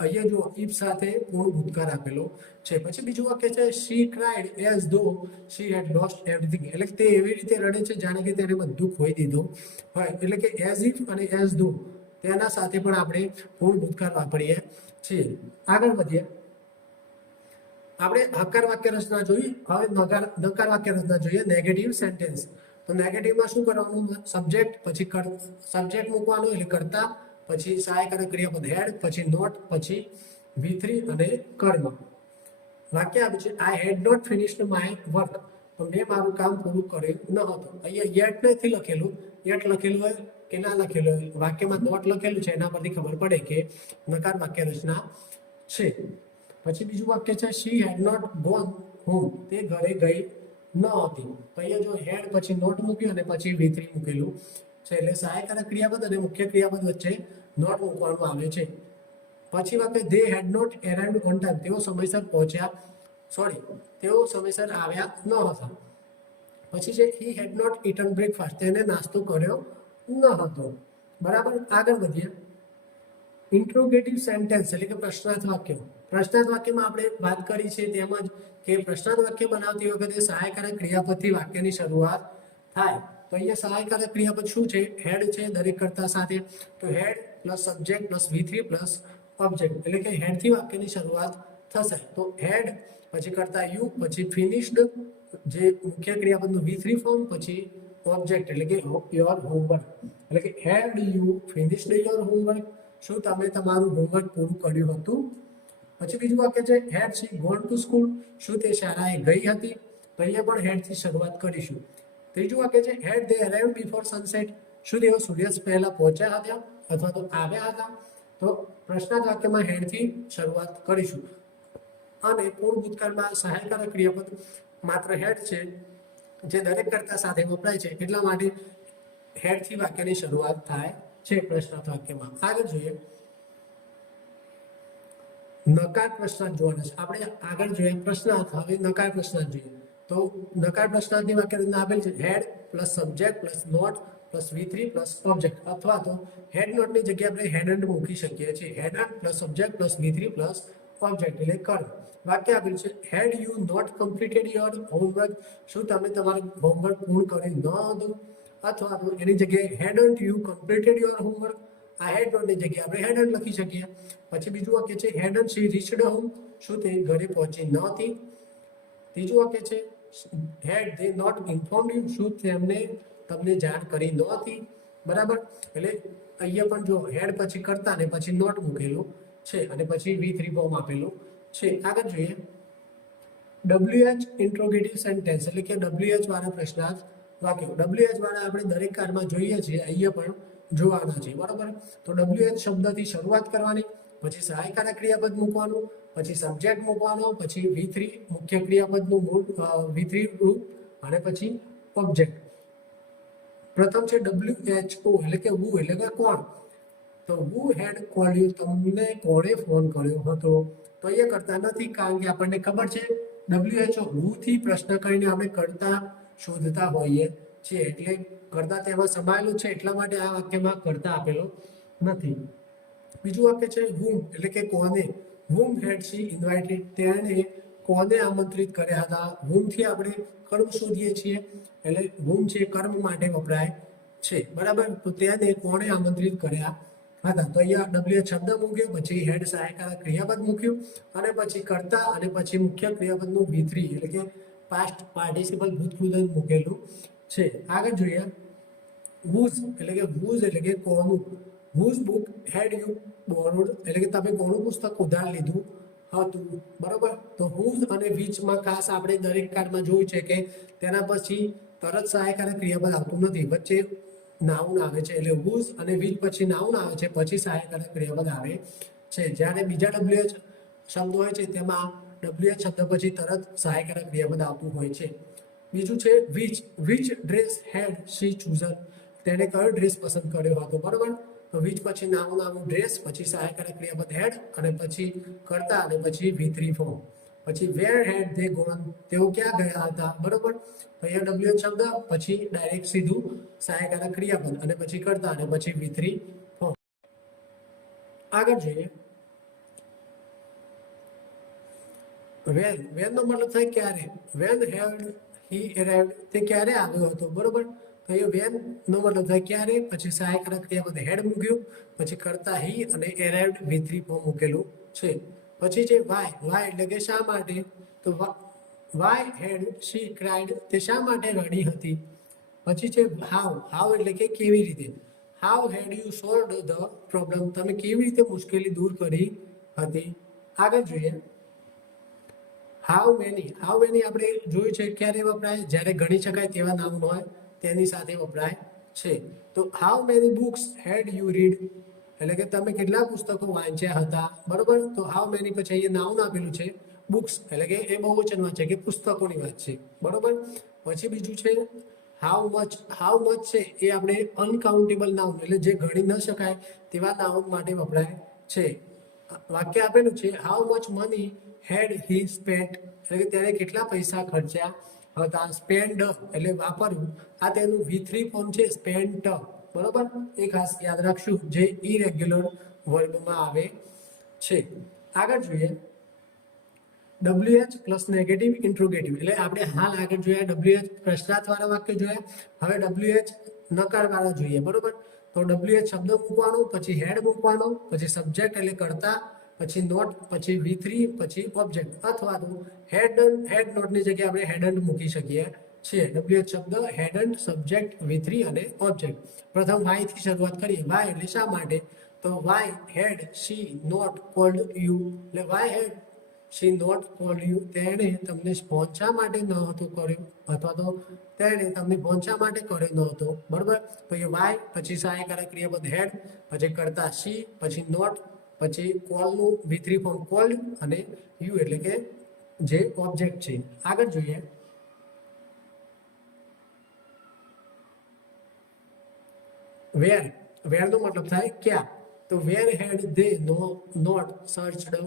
અહીંયા જો ઇફ સાથે પૂર્ણ ભૂતકાળ આપેલો છે. પછી બીજું વાક્ય છે, she cried as though she had lost everything, એટલે કે તે એવી રીતે રડે છે જાણે કે તેને બધું ખોઈ દીધું હોય. એટલે કે એઝ ઇફ અને એઝ ધો તેના સાથે પણ આપણે પૂર્ણ ભૂતકાળ વાપરીએ છીએ. આગળ વધીએ, આપણે હકાર વાક્ય રચના જોઈ. હવે નકાર વાક્ય રચના જોઈએ, નેગેટિવ સેન્ટેન્સ. તો નેગેટિવમાં શું કરવાનું, સબ્જેક્ટ પછી સબ્જેક્ટ મૂકવાનું એટલે કરતા, પછી સહાયકારક ક્રિયાપદ હેડ, પછી નોટ, પછી V3 અને કર્મ. વાક્ય આપ્યું છે, I had not finished my work, તો મેં મારું કામ પૂરું કર્યું ન હતું. અહીંયા યેટ નથી લખેલું, યેટ લખેલું હોય કે ના લખેલું હોય, વાક્યમાં નોટ લખેલું છે એના પરથી ખબર પડે કે નકાર વાક્ય રચના છે. પછી બીજું વાક્ય છે, શી હેડ નોટ ગોન હોમ, તે ઘરે ગઈ ન હતી. તો અહીંયા જો હેડ પછી નોટ મૂક્યું અને પછી V3 મૂકેલું છે, એટલે સહાયકારક ક્રિયાપદ અને મુખ્ય ક્રિયાપદ વચ્ચે નોટ મૂકવાનું આવે છે. પછી વાક્ય, દે હેડ નોટ એરાઇવ્ડ ઓન ટાઈમ, તેઓ સમયસર આવ્યા ન હતા. પછી છે, he had not eaten breakfast, તેને નાસ્તો કર્યો ન હતો. બરાબર, આગળ વધીએ, ઇન્ટ્રોગેટિવ સેન્ટેન્સ એટલે કે પ્રશ્નાર્થ વાક્ય. પ્રશ્નાર્થ વાક્યમાં આપણે વાત કરી છે તેમજ કે પ્રશ્નાર્થ વાક્ય બનાવતી વખતે સહાયકારક ક્રિયાપદથી વાક્યની શરૂઆત થાય. તો અહીંયા સહાયકારક ક્રિયાપદ શું છે, હેડ છે દરેક કર્તા સાથે. તો had plus subject plus V3 plus object, એટલે કે હેડથી વાક્યની શરૂઆત થશે. તો હેડ પછી કર્તા યુ, પછી ફિનિશ્ડ જે મુખ્ય ક્રિયાપદનું V3 ફોર્મ, પછી ઓબ્જેક્ટ એટલે કે યોર હોમવર્ક, એટલે કે હેડ યુ ફિનિશ્ડ યોર હોમવર્ક, શું તમે તમારું હોમવર્ક પૂરું કર્યું હતું. પછી બીજું વાક્ય છે, હેડ શી ગોન ટુ સ્કૂલ, શું તે શાળાએ ગઈ હતી. તો અહીંયા પણ હેડથી શરૂઆત કરીશું. ત્રીજું વાક્ય છે, હેડ દે અરાઇવ્ડ બિફોર સનસેટ, શું તેઓ સૂર્યાસ્ત પહેલા પહોંચ્યા હતા અથવા તો આવ્યા હતા. તો પ્રશ્નાર્થ વાક્યમાં હેડથી શરૂઆત કરીશું. અને પૂર્ણ ભૂતકાળમાં સહાયકારક ક્રિયાપદ માત્ર હેડ છે જે દરેક કર્તા સાથે વપરાય છે, એટલા માટે હેડથી વાક્યની શરૂઆત થાય છે પ્રશ્નાર્થ વાક્યમાં. આગળ જોઈએ, નકાર પ્રશ્નાર્થ જોવાના છે. આપણે આગળ જોઈએ પ્રશ્નાર્થ, હવે નકાર પ્રશ્નાર્થ જોઈએ. તો નકાર પ્રશ્નાર્થની વાક્ય રચના આપેલ છે, had plus subject plus not plus V3 plus object, અથવા તો હેડ નોટની જગ્યાએ આપણે હેડ એન્ડ મૂકી શકીએ છીએ. Had and plus subject plus V3 plus object એટલે કર્મ. વાક્ય આપેલું છે, had you not completed your homework, શું તમે તમારું હોમવર્ક પૂર્ણ કર્યું ન હતું. અથવા તો એની જગ્યાએ હેડન્ટ યુ કમ્પ્લીટેડ યોર હોમવર્ક, આ હેડ નોટની જગ્યાએ આપણે હેડન્ટ લખી શકીએ. પછી બીજું વાક્ય છે, હેડન્ટ શી રીચડ હોમ, શું તે ઘરે પહોંચી ન હતી. ત્રીજું વાક્ય છે, હેડ ધે નોટ ઇન્ફોર્મ યુ, શું તમને જાણ કરી ન હતી. બરાબર, એટલે અહીંયા પણ જો હેડ પછી કરતા ને પછી નોટ મૂકેલું છે અને પછી V3 ફોર્મ આપેલું છે. આગળ જોઈએ WH ઇન્ટ્રોગેટિવ સેન્ટેન્સ એટલે કે WH વાળા પ્રશ્નાર્થ વાક્યો. WH વાળા આપણે દરેક કાર્ડમાં જોઈએ છીએ, અહીંયા પણ જોવાના છે, બરાબર. તો WH શબ્દથી શરૂઆત કરવાની, પછી સહાયકારક ક્રિયાપદ મૂકવાનું, પછી સબ્જેક્ટ મૂકવાનો, પછી V3 મુખ્ય ક્રિયાપદનું મૂળ V3 રૂપ અને પછી ઓબ્જેક્ટ. પ્રથમ છે WHO એટલે કે who એટલે કે કોણ. તો who had called you, તમને કોણે ફોન કર્યો હતો? તો એ કરતા નથી, કારણ કે આપણને ખબર છે WHO who થી પ્રશ્ન કરીને આપણે કરતા શોધતા હોઈએ છીએ, એટલે કરતા તેમાં સમાયેલું છે, એટલા માટે આ વાક્યમાં કરતા આપેલો નથી. બીજું વાક્ય છે whom એટલે કે કોને. whom had she invited, તેણે કોને આમંત્રિત કર્યા હતા. whom થી આપણે કર્મ શોધીએ છીએ, એટલે whom છે કર્મ માટે વપરાય છે, બરાબર. તો તેને કોણે આમંત્રિત કર્યા હતા. તો અહીંયા WH શબ્દ મૂક્યો, પછી હેડ સહાયકારક ક્રિયાપદ મૂક્યું અને પછી કરતા અને પછી મુખ્ય ક્રિયાપદનું V3 એટલે કે પાસ્ટ પાર્ટિસિપલ ભૂતકૃદંત મૂકેલું છે. આગળ જોઈએ whose એટલે કે કોનું. whose book had you borrowed એટલે કે તમે કોનું પુસ્તક ઉધાર લીધું હતું, બરાબર. તો whose અને which માં ખાસ આપણે દરેક કાર્ડમાં જોયું છે કે તેના પછી તરત સહાયકારક ક્રિયાપદ આવતું નથી, વચ્ચે નાઉન આવે છે. એટલે whose અને which પછી નાઉન આવે છે, પછી સહાયકારક ક્રિયાપદ આવે છે. જ્યારે બીજા WH શબ્દ હોય છે તેમાં WH શબ્દ પછી તરત સહાયકારક ક્રિયાપદ આવતું હોય છે. બીજું છે which dress had she chosen, તેણે કયો ડ્રેસ પસંદ કર્યો હતો, બરાબર. તો which પછી નાઉન આવ્યું ડ્રેસ, પછી સહાયકારક ક્રિયાપદ હેડ અને પછી કરતા અને પછી V3 ફોર્મ. પછી where had they gone, તેઓ ક્યાં ગયા હતા, બરાબર. તો અહીંયા WH શબ્દ પછી ડાયરેક્ટ સીધું સહાયકારક ક્રિયાપદ અને પછી કરતા અને પછી V3 ફોર્મ. આગળ જોઈએ when નો મતલબ થાય ક્યારે. when had he arrived, તે ક્યારે આવ્યો હતો, બરોબર. તો એ when નો મતલબ થાય ક્યારે, પછી સહાયકારક ક્રિયાપદ હેડ મૂક્યું, પછી કરતા he અને arrived V3 ફોર્મ મૂકેલું છે. પછી છે why એટલે કે શા માટે. તો why had she cried, તે શા માટે રડી હતી. પછી છે how એટલે કે કેવી રીતે. how had you solved the problem, તમે કેવી રીતે મુશ્કેલી દૂર કરી હતી. આગળ જોઈએ હાઉ મેની આપણે જોયું છે ક્યારે વપરાય, જ્યારે ગણી શકાય તેવા નામ હોય તેની સાથે વપરાય છે. તો how many books had you read એટલે કે તમે કેટલા પુસ્તકો વાંચ્યા હતા, બરોબર. તો હાઉ મેની પછી અહીંયા નાઉન આપેલું છે, બુક્સ એટલે કે એ બહુવચનમાં છે કે પુસ્તકોની વાત છે, બરોબર. પછી બીજું છે હાઉ મચ છે એ આપણે અનકાઉન્ટેબલ નાઉન એટલે જે ગણી ન શકાય તેવા નાઉન માટે વપરાય છે. વાક્ય આપેલું છે how much money had he spent એટલે કે તેને કેટલા પૈસા ખર્ચ્યા હતા. સ્પેન્ડ એટલે વાપરવું, આ તેનું V3 ફોર્મ છે સ્પેન્ટ, બરોબર. એ ખાસ યાદ રાખશું, જે ઇરેગ્યુલર વર્બમાં આવે છે. આગળ જોઈએ WH પ્લસ નેગેટિવ ઇન્ટ્રોગેટિવ એટલે આપણે હાલ આગળ જોયા WH પ્રશ્નાર્થ વાળા વાક્ય જોયા. હવે WH નકાર વાળા જોઈએ, બરોબર. તો WH શબ્દ મૂકવાનો, પછી હેડ મૂકવાનો, પછી સબ્જેક્ટ એટલે કરતા, પછી નોટ, પછી V3, પછી ઓબ્જેક્ટ. અથવા તો હેડ નોટની જગ્યાએ આપણે હેડન્ટ મૂકી શકીએ છીએ. WH શબ્દ હેડન્ટ, સબ્જેક્ટ, V3 અને ઓબ્જેક્ટ. પ્રથમ વાય થી શરૂઆત કરીએ. વાય એટલે શા માટે. તો why had she not called you એટલે why had she not called you, તેણે તમને ફોન શા માટે ન હતો કર્યો, અથવા તો તેણે તમને ફોન શા માટે કર્યો ન હતો, બરોબર. તો એ વાય પછી સહાયકારક ક્રિયાપદ હેડ, પછી કરતા શી, પછી નોટ, પછી કોલનું V3 ફોર્મ કોલ્ડ અને યુ એટલે કે જે ઓબ્જેક્ટ છે. આગળ જોઈએ વેર નો મતલબ થાય ક્યાં. તો વેર હેડ દે નોટ સર્ચડ,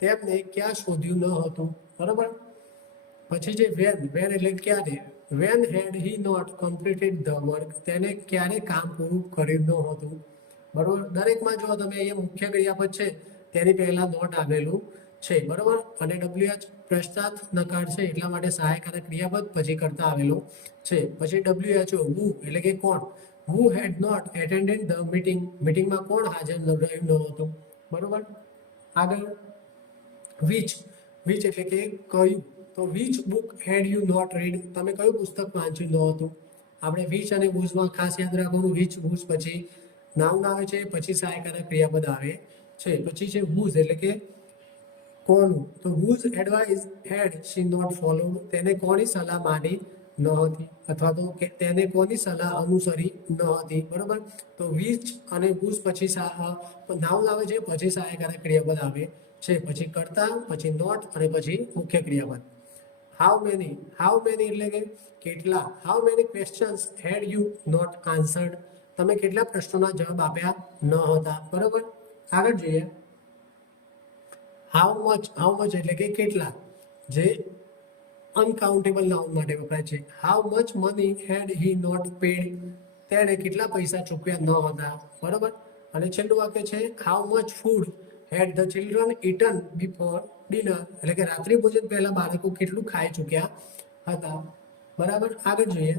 તેમને ક્યાં શોધ્યું ન હતું, બરોબર. પછી છે વેન એટલે ક્યારે. When had he not completed the work, તેને ક્યારે કામ પૂરું કર્યું ન હતું, બરોબર. દરેકમાં જો તમે અહીંયા મુખ્ય ક્રિયાપદ છે તેની પહેલા નોટ આવેલું છે, બરોબર. અને WH પ્રશ્નાર્થ નકાર છે એટલા માટે સહાયકારક ક્રિયાપદ પછી કરતા આવેલું છે. પછી WHO who એટલે કે કોણ. who had not attended the meeting, મીટિંગમાં કોણ હાજર રહ્યું ન હતું, બરોબર. આગળ which એટલે કે કયું. તો which book had you not read, તમે કયું પુસ્તક વાંચ્યું ન હતું. આપણે which અને whose માં ખાસ યાદ રાખવાનું, which whose પછી નાઉન આવે છે, પછી સહાયકારક ક્રિયાપદ આવે છે. પછી છે whose એટલે કે કોનું, તો whose advice had she not followed, તેને કોની સલાહ માની ન હતી અથવા તો કે તેને કોની સલાહ અનુસરી ન હતી. બરોબર, તો which અને whose પછી નાઉન આવે છે, પછી સહાયકારક ક્રિયાપદ આવે છે, પછી કર્તા, પછી નોટ અને પછી મુખ્ય ક્રિયાપદ. હાઉ મેની એટલે કે કેટલા. How many questions had you not answered, તમે કેટલા પ્રશ્નોના જવાબ આપ્યા ન હતા. બરોબર, આગળ જોઈએ. હાઉ મચ એટલે કે કેટલા, જે અનકાઉન્ટેબલ નાઉન માટે વપરાય છે. How much money had he not paid, તેણે કેટલા પૈસા ચૂકવ્યા ન હતા. બરોબર, અને છેલ્લું વાક્ય છે how much food had the children eaten before dinner, એટલે કે રાત્રિ ભોજન પહેલા બાળકો કેટલું ખાઈ ચૂક્યા હતા. બરાબર, આગળ જોઈએ.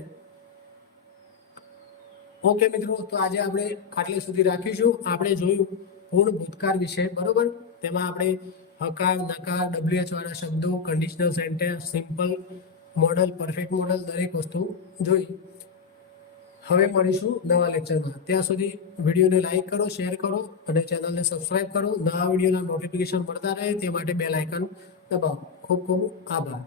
ઓકે મિત્રો, તો આજે આપણે આટલે સુધી રાખીશું. આપણે જોયું પૂર્ણ ભૂતકાળ વિશે. બરોબર, તેમાં આપણે હકાર, નકાર, WH વાળા શબ્દો, conditional sentence, simple model, perfect model, દરેક વસ્તુ જોઈ. હવે મળીશું નવા લેક્ચરમાં. ત્યાં સુધી વિડીયોને લાઈક કરો, શેર કરો અને ચેનલને સબસ્ક્રાઇબ કરો. નવા વિડીયોના નોટિફિકેશન મળતા રહે તે માટે બેલ આઇકન દબાવો. ખૂબ ખૂબ આભાર.